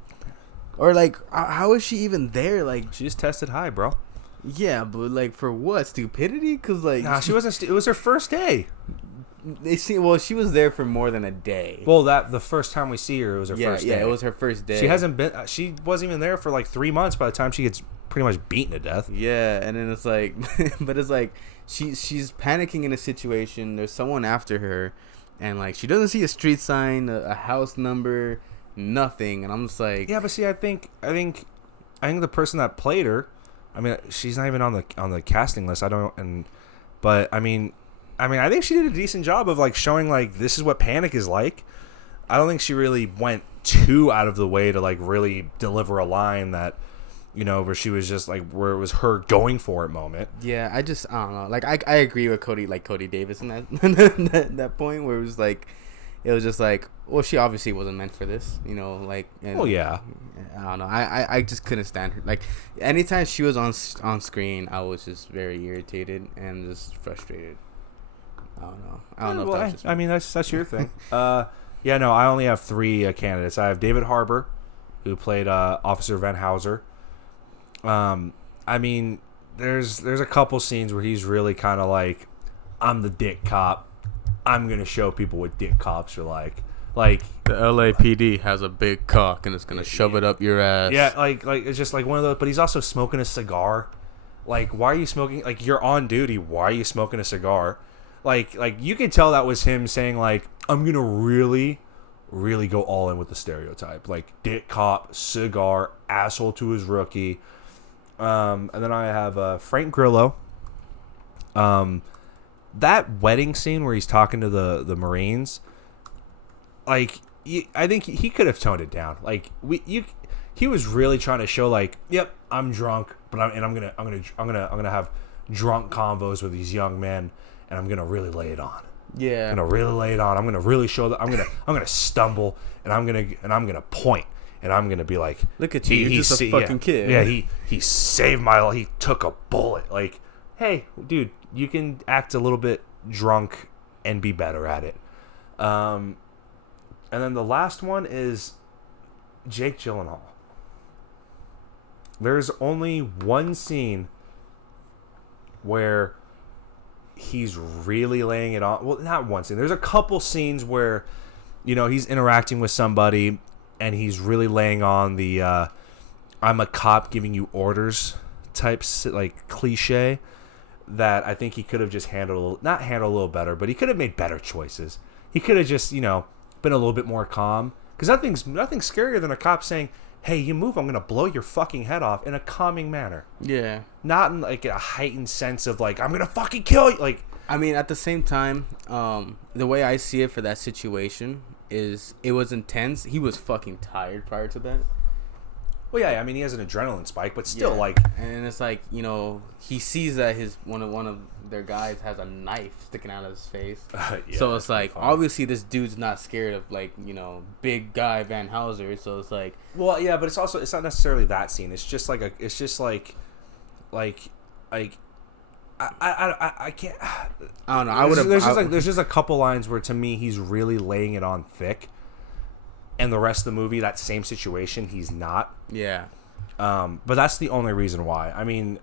Or like, how is she even there? Like, she just tested high, bro. Yeah, but like, for what? Stupidity? Because like, nah, she wasn't. It was her first day. She was there for more than a day. Well, the first time we see her, it was her first day. Yeah, it was her first day. She wasn't even there for like 3 months by the time she gets pretty much beaten to death. Yeah, and then it's like, but it's like she's panicking in a situation. There's someone after her, and like she doesn't see a street sign, a house number, nothing. And I'm just like, yeah, but see, I think the person that played her, she's not even on the casting list. I think she did a decent job of like showing like this is what panic is like. I don't think she really went too out of the way to like really deliver a line that, where she was just like where it was her going for it moment. Yeah, I don't know. Like I agree with Cody Davis in that that point where it was just like, well, she obviously wasn't meant for this, like. And, well, yeah. I don't know. I just couldn't stand her. Like anytime she was on screen, I was just very irritated and just frustrated. I don't know. If that was just me. That's your thing. Yeah, no, I only have 3 candidates. I have David Harbour, who played Officer Van Hauser. There's a couple scenes where he's really kind of like, I'm the dick cop. I'm gonna show people what dick cops are like. Like the LAPD has a big cock and it's gonna shove it up your ass. Yeah, like it's just like one of those. But he's also smoking a cigar. Like, why are you smoking? Like, you're on duty. Why are you smoking a cigar? Like you could tell that was him saying like, I'm gonna really, really go all in with the stereotype. Like dick cop, cigar, asshole to his rookie. And then I have Frank Grillo. That wedding scene where he's talking to the Marines. Like, I think he could have toned it down. Like he was really trying to show like, yep, I'm drunk, but I'm gonna have drunk convos with these young men, and I'm gonna really lay it on. Yeah. I'm gonna really lay it on. I'm gonna really show that I'm gonna stumble, and I'm gonna point, and I'm gonna be like, look at you, you're just a fucking kid. Yeah, he saved my life. He took a bullet. Like, hey, dude, you can act a little bit drunk and be better at it. And then the last one is Jake Gyllenhaal. There's only one scene where he's really laying it on. Well, not one scene. There's a couple scenes where, he's interacting with somebody and he's really laying on the I'm a cop giving you orders type, like, cliche that I think he could have just not handled a little better, but he could have made better choices. He could have just, been a little bit more calm. Because nothing's scarier than a cop saying, hey, you move, I'm going to blow your fucking head off, in a calming manner. Yeah. Not in, like, a heightened sense of, like, I'm going to fucking kill you. Like, I mean, at the same time, the way I see it for that situation is it was intense. He was fucking tired prior to that. Well, yeah, I mean, he has an adrenaline spike, but still, like... And it's like, he sees that one of their guys has a knife sticking out of his face. Yeah, so it's like, obviously, this dude's not scared of, like, big guy Van Houser, so it's like... Well, yeah, but it's not necessarily that scene. It's just like I can't... I don't know. There's just a couple lines where, to me, he's really laying it on thick. And the rest of the movie, that same situation, he's not. Yeah. But that's the only reason why. I mean,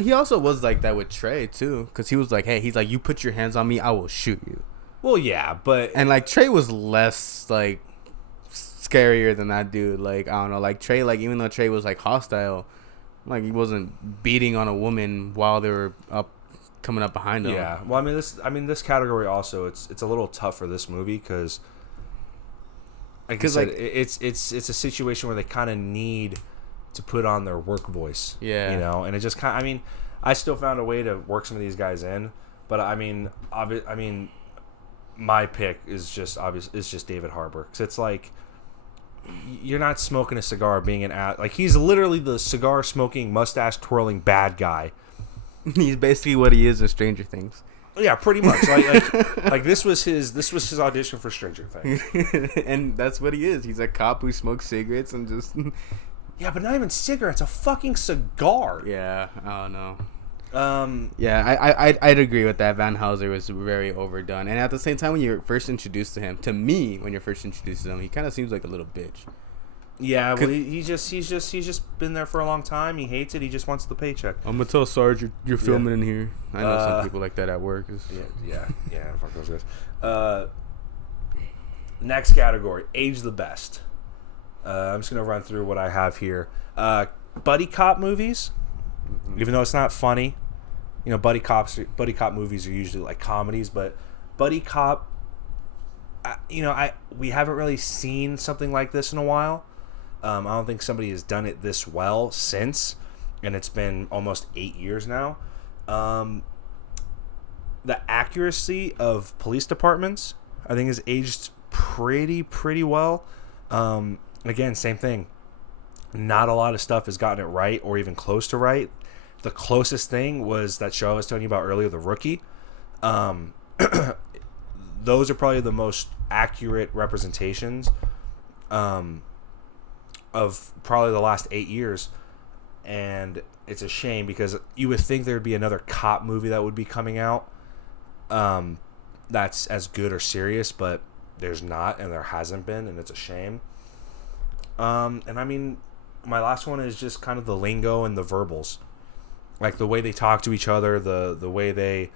he also was like that with Trey too, because he was like, "Hey, he's like, you put your hands on me, I will shoot you." Well, yeah, but and like Trey was less like scarier than that dude. Like, I don't know, like Trey, like even though Trey was like hostile, like he wasn't beating on a woman while they were coming up behind him. Yeah. Well, this category also, it's a little tough for this movie because. Like I said, it's a situation where they kind of need to put on their work voice. Yeah. And it just kind of, I mean, I still found a way to work some of these guys in, but I mean, my pick is just David Harbour. Because it's like, you're not smoking a cigar being like, he's literally the cigar smoking, mustache twirling bad guy. He's basically what he is in Stranger Things. Yeah, pretty much. Like this was his audition for Stranger Things, and that's what he is. He's a cop who smokes cigarettes and just. Yeah, but not even cigarettes. A fucking cigar. Yeah, I don't know. Yeah, I'd agree with that. Van Houser was very overdone, and at the same time, when you're first introduced to him, he kind of seems like a little bitch. Yeah, well, he's just been there for a long time. He hates it. He just wants the paycheck. I'm gonna tell Sarge you're filming in here. I know some people like that at work. Yeah. Fuck those guys. Next category, age the best. I'm just gonna run through what I have here. Buddy cop movies, even though it's not funny. Buddy cop movies are usually like comedies, but buddy cop. We haven't really seen something like this in a while. I don't think somebody has done it this well since, and it's been almost 8 years now. The accuracy of police departments, I think, has aged pretty well. Again, same thing. Not a lot of stuff has gotten it right or even close to right. The closest thing was that show I was telling you about earlier, The Rookie. Those are probably the most accurate representations of probably the last 8 years, and it's a shame because you would think there'd be another cop movie that would be coming out that's as good or serious, but there's not, and there hasn't been, and it's a shame. And I mean, my last one is just kind of the lingo and the verbals, like the way they talk to each other, the way they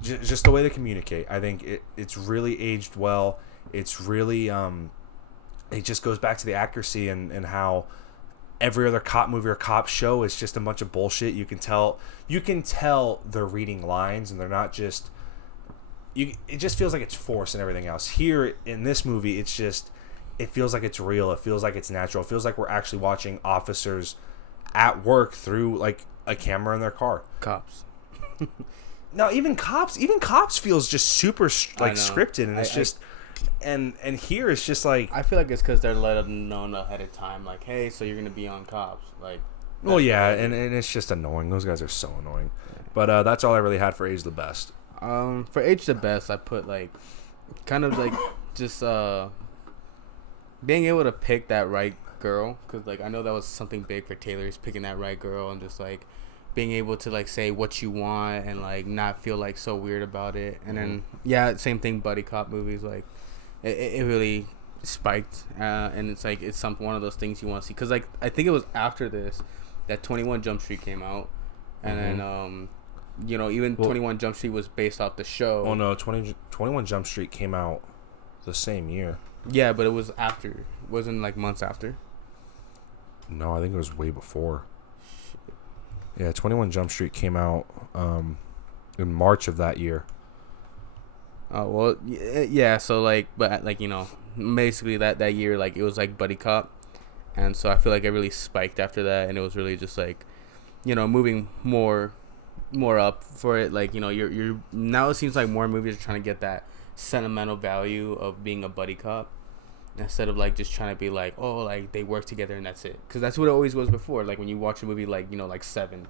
just the way they communicate. I think it's really aged well. It's really it just goes back to the accuracy and how every other cop movie or cop show is just a bunch of bullshit. You can tell they're reading lines and they're not just it just feels like it's forced and everything else. Here in this movie, it feels like it's real. It feels like it's natural. It feels like we're actually watching officers at work through like a camera in their car. Cops. No, even cops feels just super like scripted, and it's just and here it's just like I feel like it's because they're letting known ahead of time, like, hey, so you're gonna be on cops, like. Well, yeah, and it's just annoying. Those guys are so annoying. But that's all I really had for Age the Best. For Age the Best, I put like kind of like just being able to pick that right girl, because like I know that was something big for Taylor, is picking that right girl, and just like being able to like say what you want and like not feel like so weird about it. And then same thing, buddy cop movies, like it really spiked, and it's like it's one of those things you want to see, because like I think it was after this that 21 Jump Street came out, and then even 21 Jump Street was based off the show. Oh no, 21 Jump Street came out the same year. Yeah, but it was after. It wasn't like months after. No, I think it was way before. Shit. Yeah, 21 Jump Street came out in March of that year. Oh, well, yeah, so like, but like, basically that year, like, it was like buddy cop. And so I feel like it really spiked after that, and it was really just like, moving more up for it. Like, you're now it seems like more movies are trying to get that sentimental value of being a buddy cop, instead of like just trying to be like, oh, like they work together and that's it, because that's what it always was before. Like when you watch a movie like like Seven,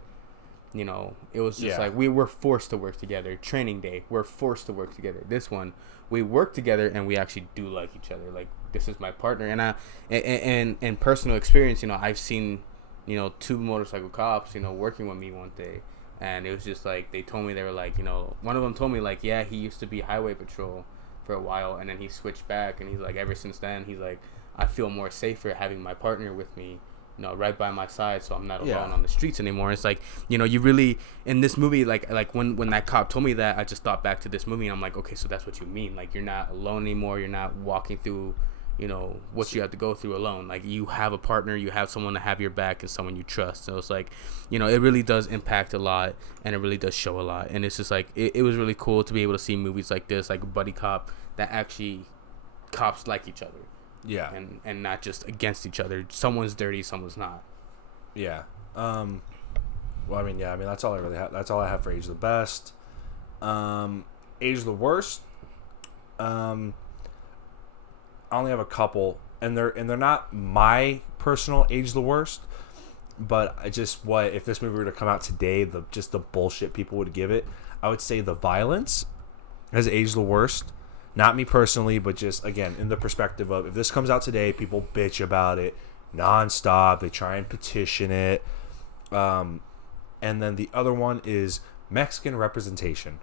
it was just like we were forced to work together. Training Day, we're forced to work together. This one, we work together and we actually do like each other. Like, this is my partner. And personal experience, I've seen 2 motorcycle cops working with me one day. And it was just like, they told me, they were like, one of them told me like, yeah, he used to be highway patrol for a while, and then he switched back, and he's like, ever since then, he's like, I feel more safer having my partner with me, right by my side, so I'm not alone on the streets anymore. It's like, you really, in this movie, like when that cop told me that, I just thought back to this movie, and I'm like, okay, so that's what you mean. Like, you're not alone anymore. You're not walking through what you have to go through alone. Like, you have a partner, you have someone to have your back, and someone you trust. So it's like, it really does impact a lot, and it really does show a lot. And it's just like, it was really cool to be able to see movies like this, like buddy cop, that actually cops like each other. Yeah. And not just against each other. Someone's dirty, someone's not. Yeah. Well, I mean, that's all I really have. That's all I have for Age of the Best. Age of the Worst. I only have a couple, and they're not my personal Age of the Worst, but I just, if this movie were to come out today, the bullshit people would give it, I would say The Violence as Age of the Worst. Not me personally, but just, again, in the perspective of, if this comes out today, people bitch about it nonstop. They try and petition it. And then the other one is Mexican Representation,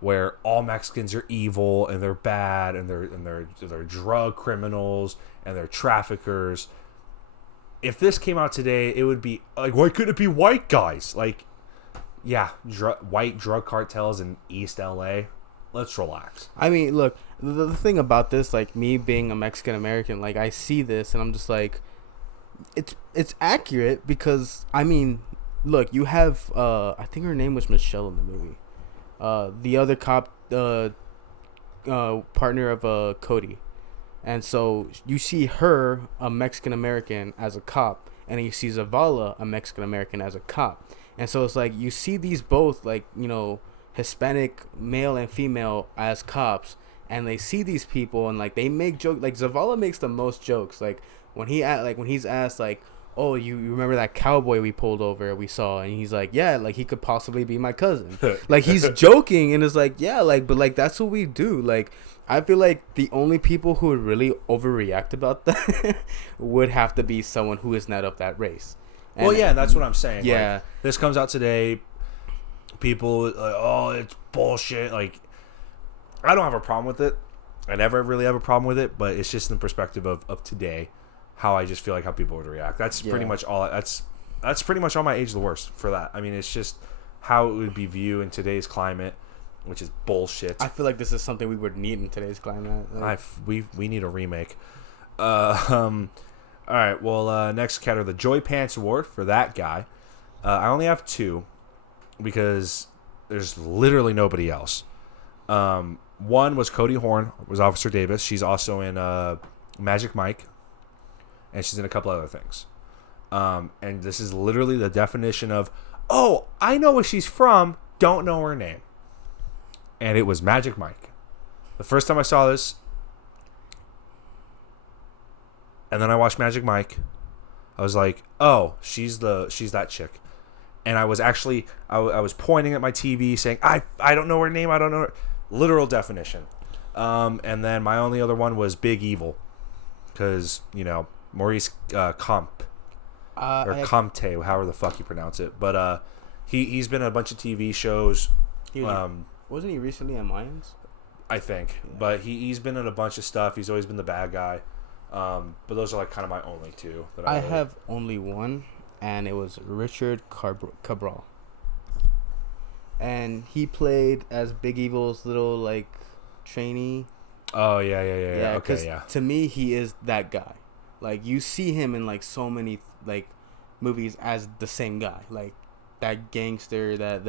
where all Mexicans are evil and they're bad and they're drug criminals and they're traffickers. If this came out today, it would be like, why couldn't it be white guys? Like, yeah, white drug cartels in East LA. Let's relax. I mean, look, the thing about this, like me being a Mexican American, like I see this and I'm just like, it's accurate, because I mean, look, you have I think her name was Michelle in the movie. The other cop, partner of Cody, and so you see her, a Mexican American, as a cop, and then you see Zavala, a Mexican American, as a cop, and so it's like you see these both, like, Hispanic male and female as cops, and they see these people and like they make jokes. Like Zavala makes the most jokes. Like when he's asked like, oh, you remember that cowboy we pulled over, we saw, and he's like, yeah, like he could possibly be my cousin. Like he's joking, and it's like, yeah, like, but like that's what we do. Like I feel like the only people who would really overreact about that would have to be someone who is not of that race. And, well, yeah, that's what I'm saying. Yeah, like, this comes out today. People like, oh, it's bullshit. Like, I don't have a problem with it. I never really have a problem with it, but it's just in the perspective of today, how I just feel like how people would react. That's pretty much all. That's pretty much all my Age of the Worst for that. I mean, it's just how it would be viewed in today's climate, which is bullshit. I feel like this is something we would need in today's climate. Like, we need a remake. All right. Well, next category, the Joy Pants Award for that guy. I only have 2. Because there's literally nobody else. One was Cody Horn, was Officer Davis. She's also in Magic Mike, and she's in a couple other things. And this is literally the definition of, oh, I know where she's from, don't know her name. And it was Magic Mike. The first time I saw this, and then I watched Magic Mike, I was like, oh, she's that chick. And I was actually I was pointing at my TV saying, I don't know her name, I don't know her. Literal definition. And then my only other one was Big Evil, because Maurice Comte Comte, however the fuck you pronounce it. But he's been in a bunch of TV shows. Wasn't he recently at Mayans? I think, yeah. But he's been in a bunch of stuff. He's always been the bad guy. But those are like kind of my only two. That I have only one, and it was Richard Cabral. And he played as Big Evil's little like trainee. Oh yeah. Okay, yeah. To me, he is that guy. Like you see him in like so many like movies as the same guy, like that gangster, that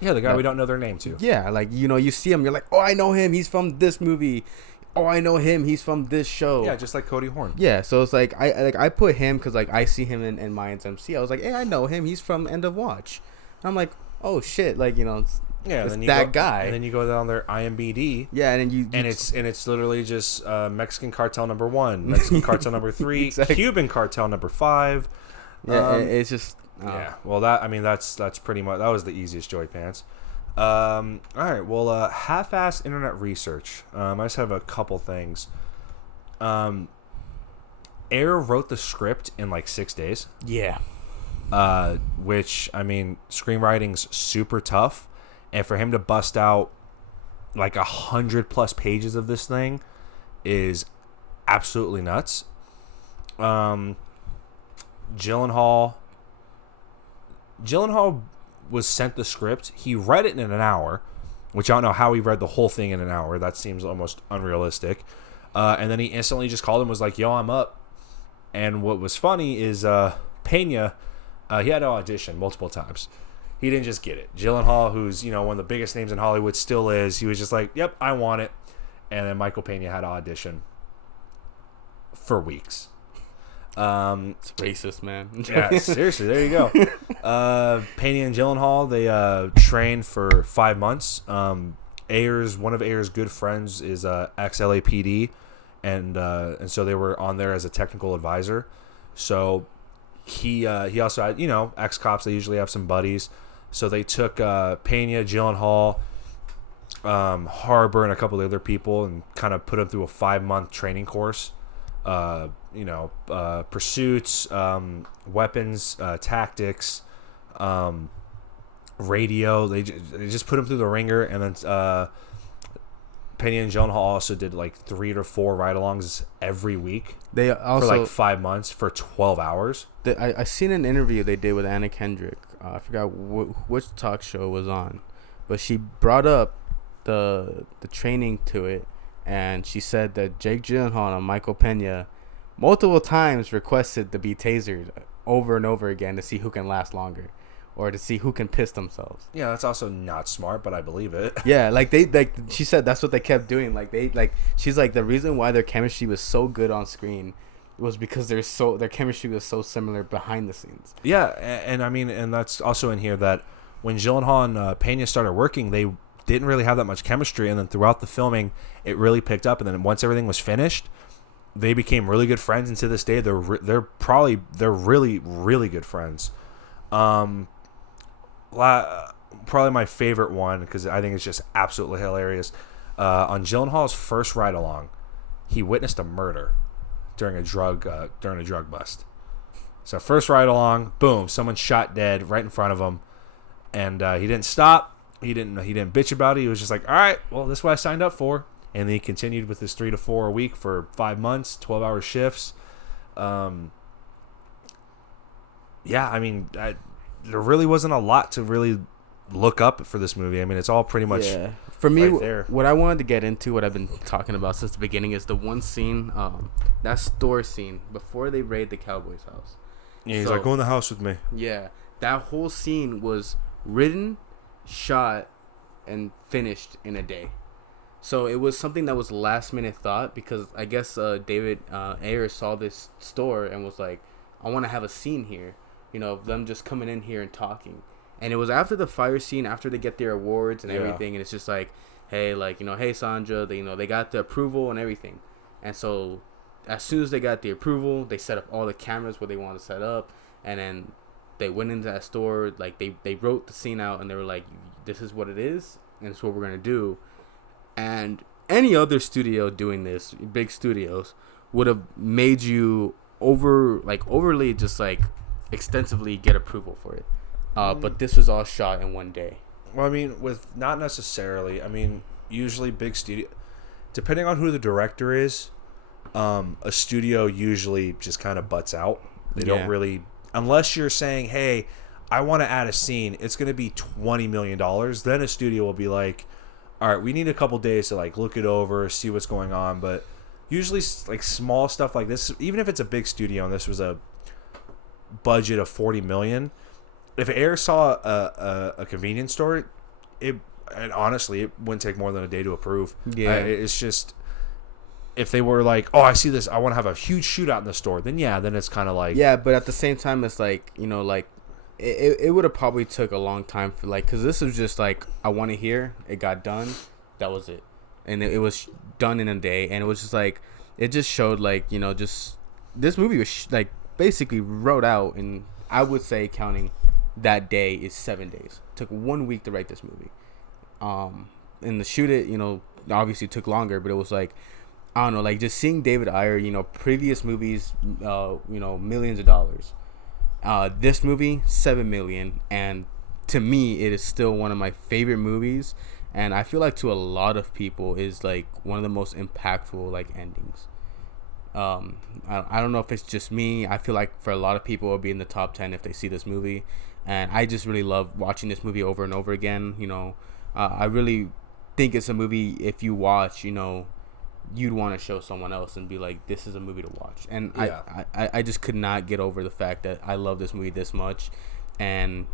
yeah, the guy we don't know their name to. Yeah, like you see him, you're like, oh, I know him. He's from this movie. Oh, I know him. He's from this show. Yeah, just like Cody Horn. Yeah, so it's like I put him because like I see him in Mayans MC. I was like, hey, I know him. He's from End of Watch. And I'm like, oh shit, like it's that guy. And then you go down there IMBD. Yeah, and then it's literally just Mexican cartel number 1, Mexican cartel number 3, exactly. Cuban cartel number 5. Yeah, it's just yeah. Well, that's pretty much, that was the easiest Joy Pants. All right. Well, half-ass internet research. I just have a couple things. Ayer wrote the script in like 6 days. Yeah. Which, I mean, screenwriting's super tough, and for him to bust out like 100+ pages of this thing is absolutely nuts. Gyllenhaal was sent the script. He read it in an hour, which I don't know how he read the whole thing in an hour. That seems almost unrealistic. And then he instantly just called him, was like, yo, I'm up. And what was funny is Pena, he had to audition multiple times. He didn't just get it. Gyllenhaal, who's one of the biggest names in Hollywood, still is. He was just like, yep, I want it. And then Michael Pena had to audition for weeks. It's racist, man. Yeah, seriously, there you go. Pena and Gyllenhaal, they trained for 5 months. One of Ayer's good friends is ex-LAPD, and so they were on there as a technical advisor. So he also had ex-cops. They usually have some buddies. So they took Pena, Gyllenhaal, Harbor, and a couple of other people, and kind of put them through a 5-month training course. Pursuits, weapons, tactics, radio. They just put him through the ringer, and then Pena and Gyllenhaal also did like 3 to 4 ride-alongs every week. They also for like 5 months for 12 hours. I seen an interview they did with Anna Kendrick. I forgot which talk show it was on, but she brought up the training to it, and she said that Jake Gyllenhaal and Michael Pena multiple times requested to be tasered over and over again to see who can last longer, or to see who can piss themselves. Yeah, that's also not smart, but I believe it. Yeah, she said that's what they kept doing. She's like, the reason why their chemistry was so good on screen was because their chemistry was so similar behind the scenes. Yeah, and I mean, and that's also in here that when Gyllenhaal and Pena started working, they didn't really have that much chemistry, and then throughout the filming, it really picked up. And then once everything was finished, they became really good friends, and to this day, they're really, really good friends. Probably my favorite one, because I think it's just absolutely hilarious. On Gyllenhaal's first ride along, he witnessed a murder during a drug bust. So first ride along, boom, someone shot dead right in front of him, and he didn't stop. He didn't bitch about it. He was just like, all right, well, this is what I signed up for. And then he continued with his 3 to 4 a week for 5 months, 12-hour shifts. Yeah, I mean, there really wasn't a lot to really look up for this movie. I mean, it's all pretty much for me. Right there. What I wanted to get into, what I've been talking about since the beginning, is the one scene, that store scene before they raid the Cowboys' house. Yeah, he's like, go in the house with me. Yeah, that whole scene was written, shot, and finished in a day. So it was something that was last minute thought, because I guess David Ayer saw this store and was like, I want to have a scene here, of them just coming in here and talking. And it was after the fire scene, after they get their awards and everything, and it's just like, hey, hey Sandra, they got the approval and everything. And so as soon as they got the approval, they set up all the cameras where they wanted to set up, and then they went into that store. Like they wrote the scene out, and they were like, "This is what it is, and it's what we're gonna do." And any other studio doing this, big studios, would have made you overly just like extensively get approval for it. But this was all shot in one day. Well, I mean, with not necessarily. I mean, usually big studio, depending on who the director is, a studio usually just kind of butts out. They don't really, unless you're saying, "Hey, I want to add a scene. It's going to be $20 million." Then a studio will be like, "All right, we need a couple days to like look it over, see what's going on." But usually, like small stuff like this, even if it's a big studio and this was a budget of $40 million, if Air saw a convenience store, and honestly, it wouldn't take more than a day to approve. Yeah, it's just if they were like, "Oh, I see this. I want to have a huge shootout in the store." Then then it's kind of like But at the same time, it's like like it would have probably took a long time for because this was just like I want to hear it got done, that was it, and it was done in a day, and it was just like it just showed just this movie was basically wrote out, and I would say counting that day is 7 days. It took 1 week to write this movie. And to shoot it, obviously took longer, but it was like, I don't know, just seeing David Ayer, previous movies, millions of dollars. This movie, $7 million, and to me, it is still one of my favorite movies, and I feel like to a lot of people is one of the most impactful endings. I don't know if it's just me. I feel like for a lot of people, it'll be in the top 10 if they see this movie, and I just really love watching this movie over and over again. I really think it's a movie, if you watch, you'd want to show someone else and be like, this is a movie to watch. And I just could not get over the fact that I love this movie this much. And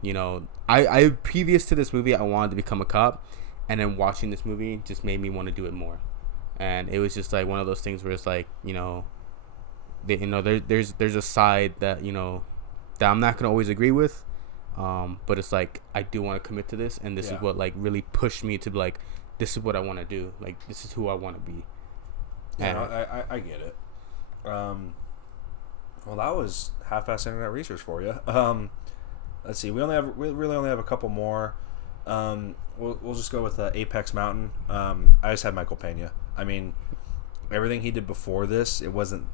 I previous to this movie, I wanted to become a cop, and then watching this movie just made me want to do it more. And it was just one of those things where it's there's a side that that I'm not gonna always agree with, but it's I do want to commit to this, and this is what really pushed me to be this is what I want to do, this is who I want to be. I get it. Well, that was half-assed internet research for you. Let's see, we really only have a couple more. We'll just go with Apex Mountain. I just had Michael Pena. I mean, everything he did before this, it wasn't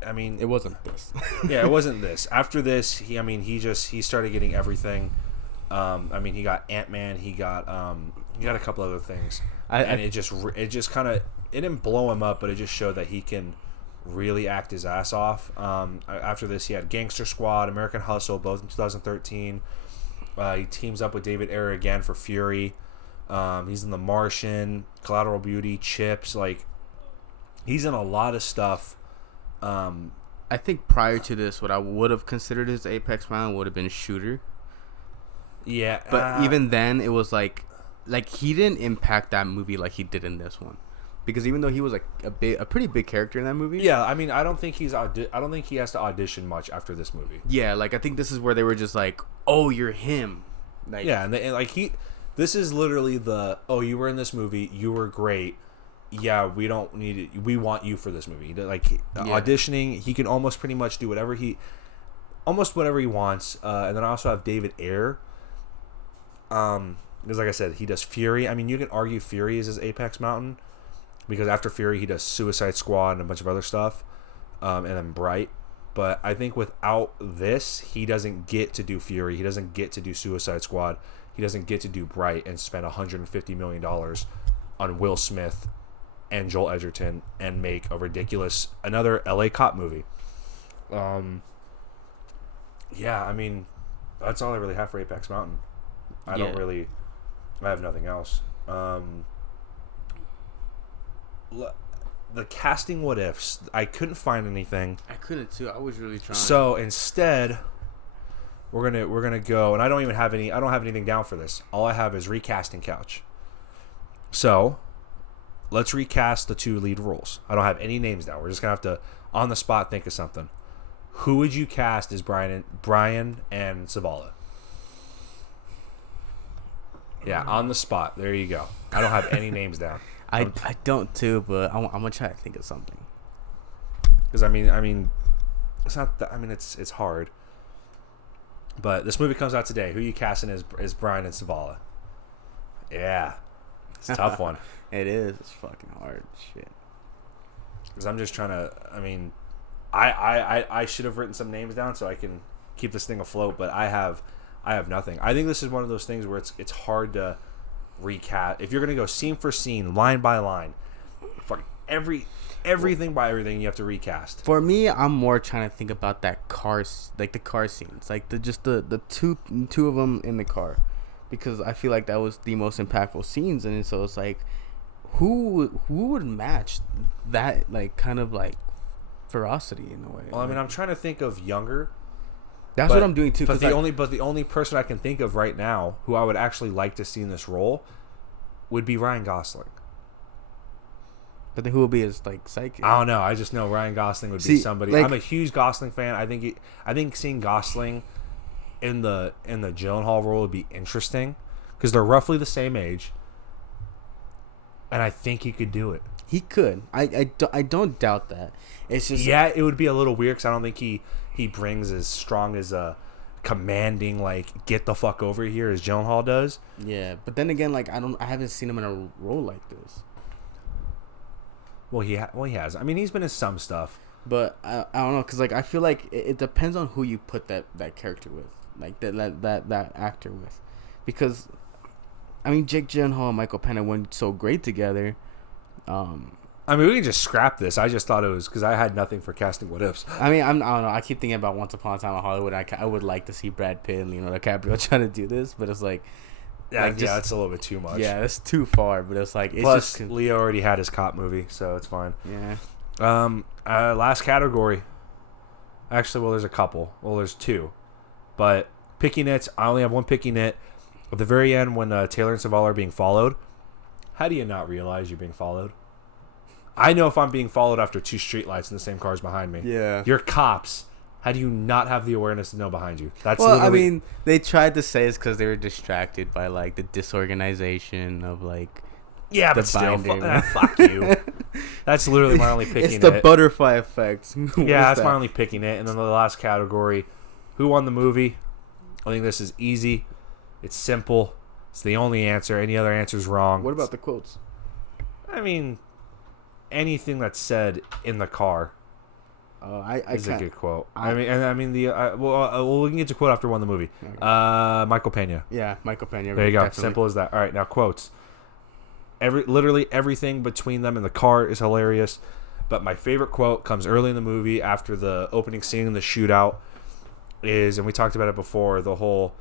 this. It wasn't this. After this, he started getting everything. He got Ant-Man. He got a couple other things, it just kind of, it didn't blow him up, but it just showed that he can really act his ass off. After this, he had Gangster Squad, American Hustle, both in 2013. He teams up with David Ayer again for Fury. He's in The Martian, Collateral Beauty, Chips. He's in a lot of stuff. I think prior to this, what I would have considered his Apex Mountain would have been Shooter. Yeah, but even then, it was he didn't impact that movie like he did in this one, because even though he was a pretty big character in that movie. Yeah, I don't think he has to audition much after this movie. Yeah, I think this is where they were just oh, you're him. This is literally you were in this movie, you were great. Yeah, we don't need it. We want you for this movie. Auditioning, he can almost pretty much do whatever he wants. And then I also have David Ayer. Because like I said, he does Fury. You can argue Fury is his Apex Mountain, because after Fury, he does Suicide Squad and a bunch of other stuff, and then Bright. But I think without this, he doesn't get to do Fury. He doesn't get to do Suicide Squad. He doesn't get to do Bright and spend $150 million on Will Smith and Joel Edgerton and make a ridiculous another LA cop movie. That's all I really have for Apex Mountain. I have nothing else. The casting what ifs, I couldn't find anything. I couldn't too. I was really trying. So instead, we're gonna go, and I don't have anything down for this. All I have is recasting couch. So let's recast the two lead roles. I don't have any names down. We're just gonna have to on the spot think of something. Who would you cast as Brian and Zavala? Yeah, on the spot. There you go. I don't have any names down. I don't too, but I'm gonna try to think of something. Because I mean, it's not. That, I mean, it's hard. But this movie comes out today. Who you casting as Brian and Zavala? Yeah, it's a tough one. It is. It's fucking hard. Shit. Because I'm just trying to. I mean, I should have written some names down so I can keep this thing afloat. But I have nothing. I think this is one of those things where it's hard to recast. If you're gonna go scene for scene, line by line, fucking everything by everything, you have to recast. For me, I'm more trying to think about that like the car scenes, like the two of them in the car, because I feel like that was the most impactful scenes, and so it's like, who would match that, like, kind of like ferocity in a way. Well, I mean, I'm trying to think of younger. That's what I'm doing too. But the only person I can think of right now who I would actually like to see in this role would be Ryan Gosling. But then who will be his, like, psychic? I don't know. I just know Ryan Gosling would be somebody. Like, I'm a huge Gosling fan. I think seeing Gosling in the Gyllenhaal role would be interesting because they're roughly the same age, and I think he could do it. He could. I don't doubt that. It's just, yeah, it would be a little weird because I don't think he brings as strong as a commanding, like, get the fuck over here as Gyllenhaal does. Yeah, but then again, like, I haven't seen him in a role like this. He has. I mean, he's been in some stuff. But I don't know, because, like, I feel like it depends on who you put that character with, like that actor with, because I mean, Jake Gyllenhaal and Michael Pena went so great together. I mean, we can just scrap this. I just thought it was because I had nothing for casting what ifs. I mean, I don't know. I keep thinking about Once Upon a Time in Hollywood. I would like to see Brad Pitt and Leonardo DiCaprio trying to do this, but it's like, yeah, it's a little bit too much. Yeah, it's too far. But it's like, plus Leo already had his cop movie, so it's fine. Yeah. Last category. Actually, well, there's a couple. Well, there's two, but picky nits. I only have one picky nit. At the very end, when Taylor and Zavala are being followed, how do you not realize you're being followed? I know if I'm being followed after two streetlights and the same car's behind me. Yeah. You're cops. How do you not have the awareness to know behind you? That's well, literally... I mean, they tried to say it's because they were distracted by, like, the disorganization of, like, yeah, but still, fuck you. That's literally my only picking. It's the butterfly effect. Yeah, that's my only picking it. And then the last category, who won the movie? I think this is easy. It's simple. It's the only answer. Any other answer is wrong. What about the quotes? I mean, anything that's said in the car. Is a good quote. We can get to quote after one the movie. Okay. Michael Pena. Yeah, Michael Pena. There you go. Definitely. Simple as that. All right, now quotes. Literally everything between them in the car is hilarious, but my favorite quote comes early in the movie after the opening scene in the shootout. And we talked about it before, the whole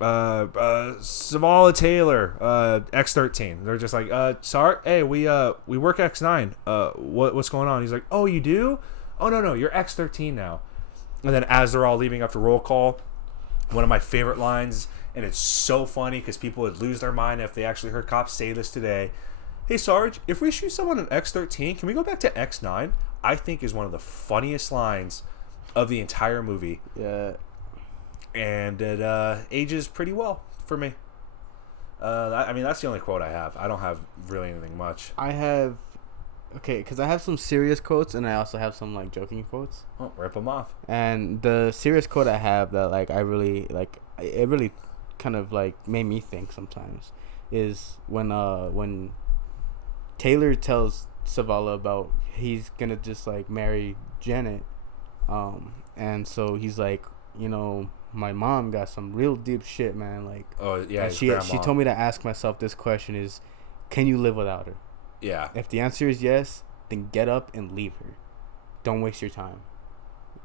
Zavala Taylor X13. They're just like, sorry, hey, we work X9. What's going on? He's like, oh, you do? Oh, no, you're X13 now. And then as they're all leaving after roll call, one of my favorite lines, and it's so funny because people would lose their mind if they actually heard cops say this today. Hey, Sarge, if we shoot someone in X13, can we go back to X9? I think is one of the funniest lines of the entire movie. Yeah. And it ages pretty well for me. I mean, that's the only quote I have. I don't have really anything much. I have... Okay, because I have some serious quotes, and I also have some, like, joking quotes. Oh, rip them off. And the serious quote I have that, like, I really, like, it really kind of, like, made me think sometimes is when Taylor tells Zavala about he's gonna just, like, marry Janet. And so he's like, you know, my mom got some real deep shit, man. Like, oh, yeah, she told me to ask myself this question is, can you live without her? Yeah. If the answer is yes, then get up and leave her. Don't waste your time.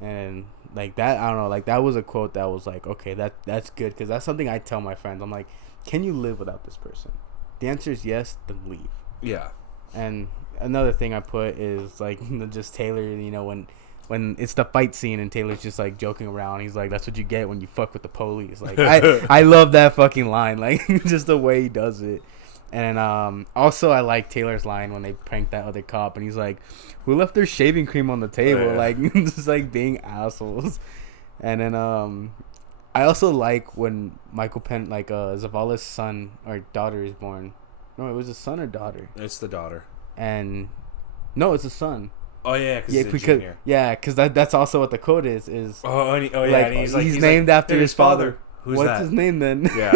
And, like, that, I don't know, like, that was a quote that was like, okay, that's good, because that's something I tell my friends. I'm like, can you live without this person? The answer is yes, then leave. Yeah. And another thing I put is, like, just Taylor, you know, when it's the fight scene and Taylor's just, like, joking around. He's like, that's what you get when you fuck with the police. Like, I love that fucking line. Like, just the way he does it. And also I like Taylor's line when they prank that other cop and he's like, who left their shaving cream on the table? Oh, yeah. Like, just, like, being assholes. And then I also like when Michael Penn, like, Zavala's son or daughter is born. No, it was a son or daughter. It's the daughter. And no, it's a son. Oh yeah, Yeah, he's a junior. because that's also what the quote is. And he's named after his father. Who's What's that? his name then? Yeah.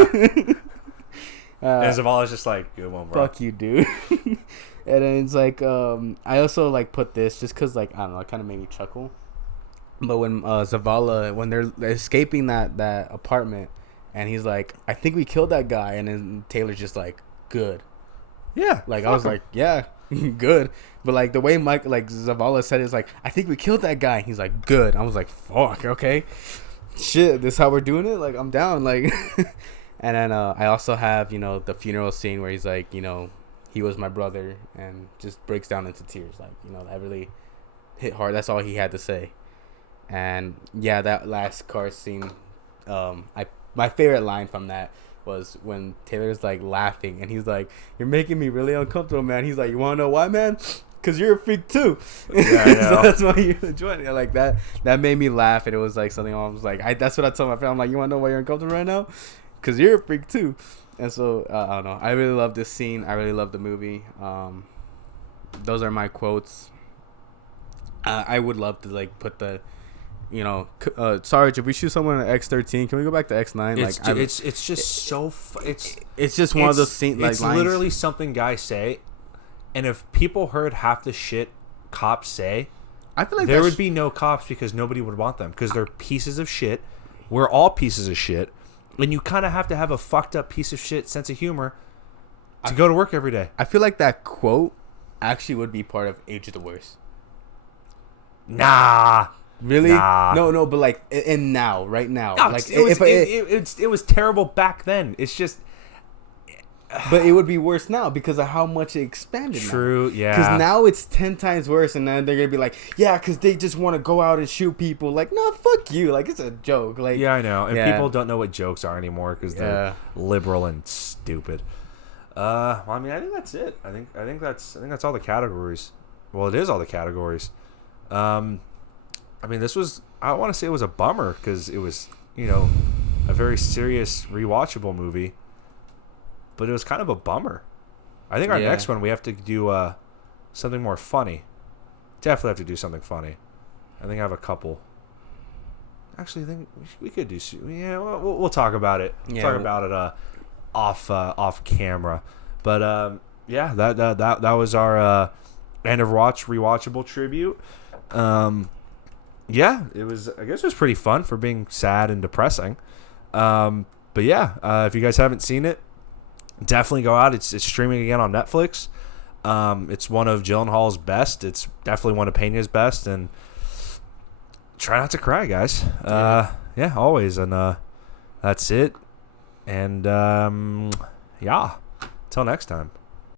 And Zavala's just like, good one, bro. Fuck you, dude. And then it's like, I also like put this just because, like, I don't know, it kind of made me chuckle. But when Zavala, when they're escaping that apartment, and he's like, I think we killed that guy, and then Taylor's just like, good. Yeah. Like, I was like, yeah, good. But like the way Zavala said it is like, I think we killed that guy. He's like, good. I was like, fuck, okay. Shit, this how we're doing it? Like, I'm down. Like, and then I also have, the funeral scene where he's like, he was my brother, and just breaks down into tears. Like, that really hit hard. That's all he had to say. And yeah, that last car scene, my favorite line from that was when Taylor's like laughing, and he's like, "You're making me really uncomfortable, man." He's like, "You want to know why, man? Because you're a freak too." Yeah, I know. So that's why you're enjoying it. Like that made me laugh, and it was like something I was like, that's what I told my friend. I'm like, "You want to know why you're uncomfortable right now? Because you're a freak too." And so I don't know. I really love this scene. I really love the movie. Those are my quotes. I would love to like put the, Sarge, if we shoot someone at X13, can we go back to X9? It's just so it's just one of those scenes. Like, it's literally something guys say, and if people heard half the shit cops say, I feel like there would be no cops because nobody would want them because they're pieces of shit. We're all pieces of shit, and you kind of have to have a fucked up piece of shit sense of humor to go to work every day. I feel like that quote actually would be part of Age of the Worst. Nah. Really? Nah. No, but like, and now, right now, No, like it was terrible back then. It's just, but it would be worse now because of how much it expanded. True, now. yeah. Because now it's 10 times worse, and then they're gonna be like, yeah, because they just want to go out and shoot people. Like, no, fuck you. Like, it's a joke. Like, yeah, I know, and yeah. people don't know what jokes are anymore because they're liberal and stupid. Well, I mean, I think that's it. I think that's all the categories. Well, it is all the categories. I mean, this was, I want to say it was a bummer because it was, a very serious rewatchable movie, but it was kind of a bummer. I think our next one, we have to do something more funny. Definitely have to do something funny. I think I have a couple. Actually, I think we could do, we'll talk about it. Yeah, talk about it off camera. But that was our end of rewatchable tribute. Yeah, it was. I guess it was pretty fun for being sad and depressing. But yeah, if you guys haven't seen it, definitely go out. It's streaming again on Netflix. It's one of Gyllenhaal's best. It's definitely one of Pena's best. And try not to cry, guys. Yeah, always. And that's it. And yeah, till next time.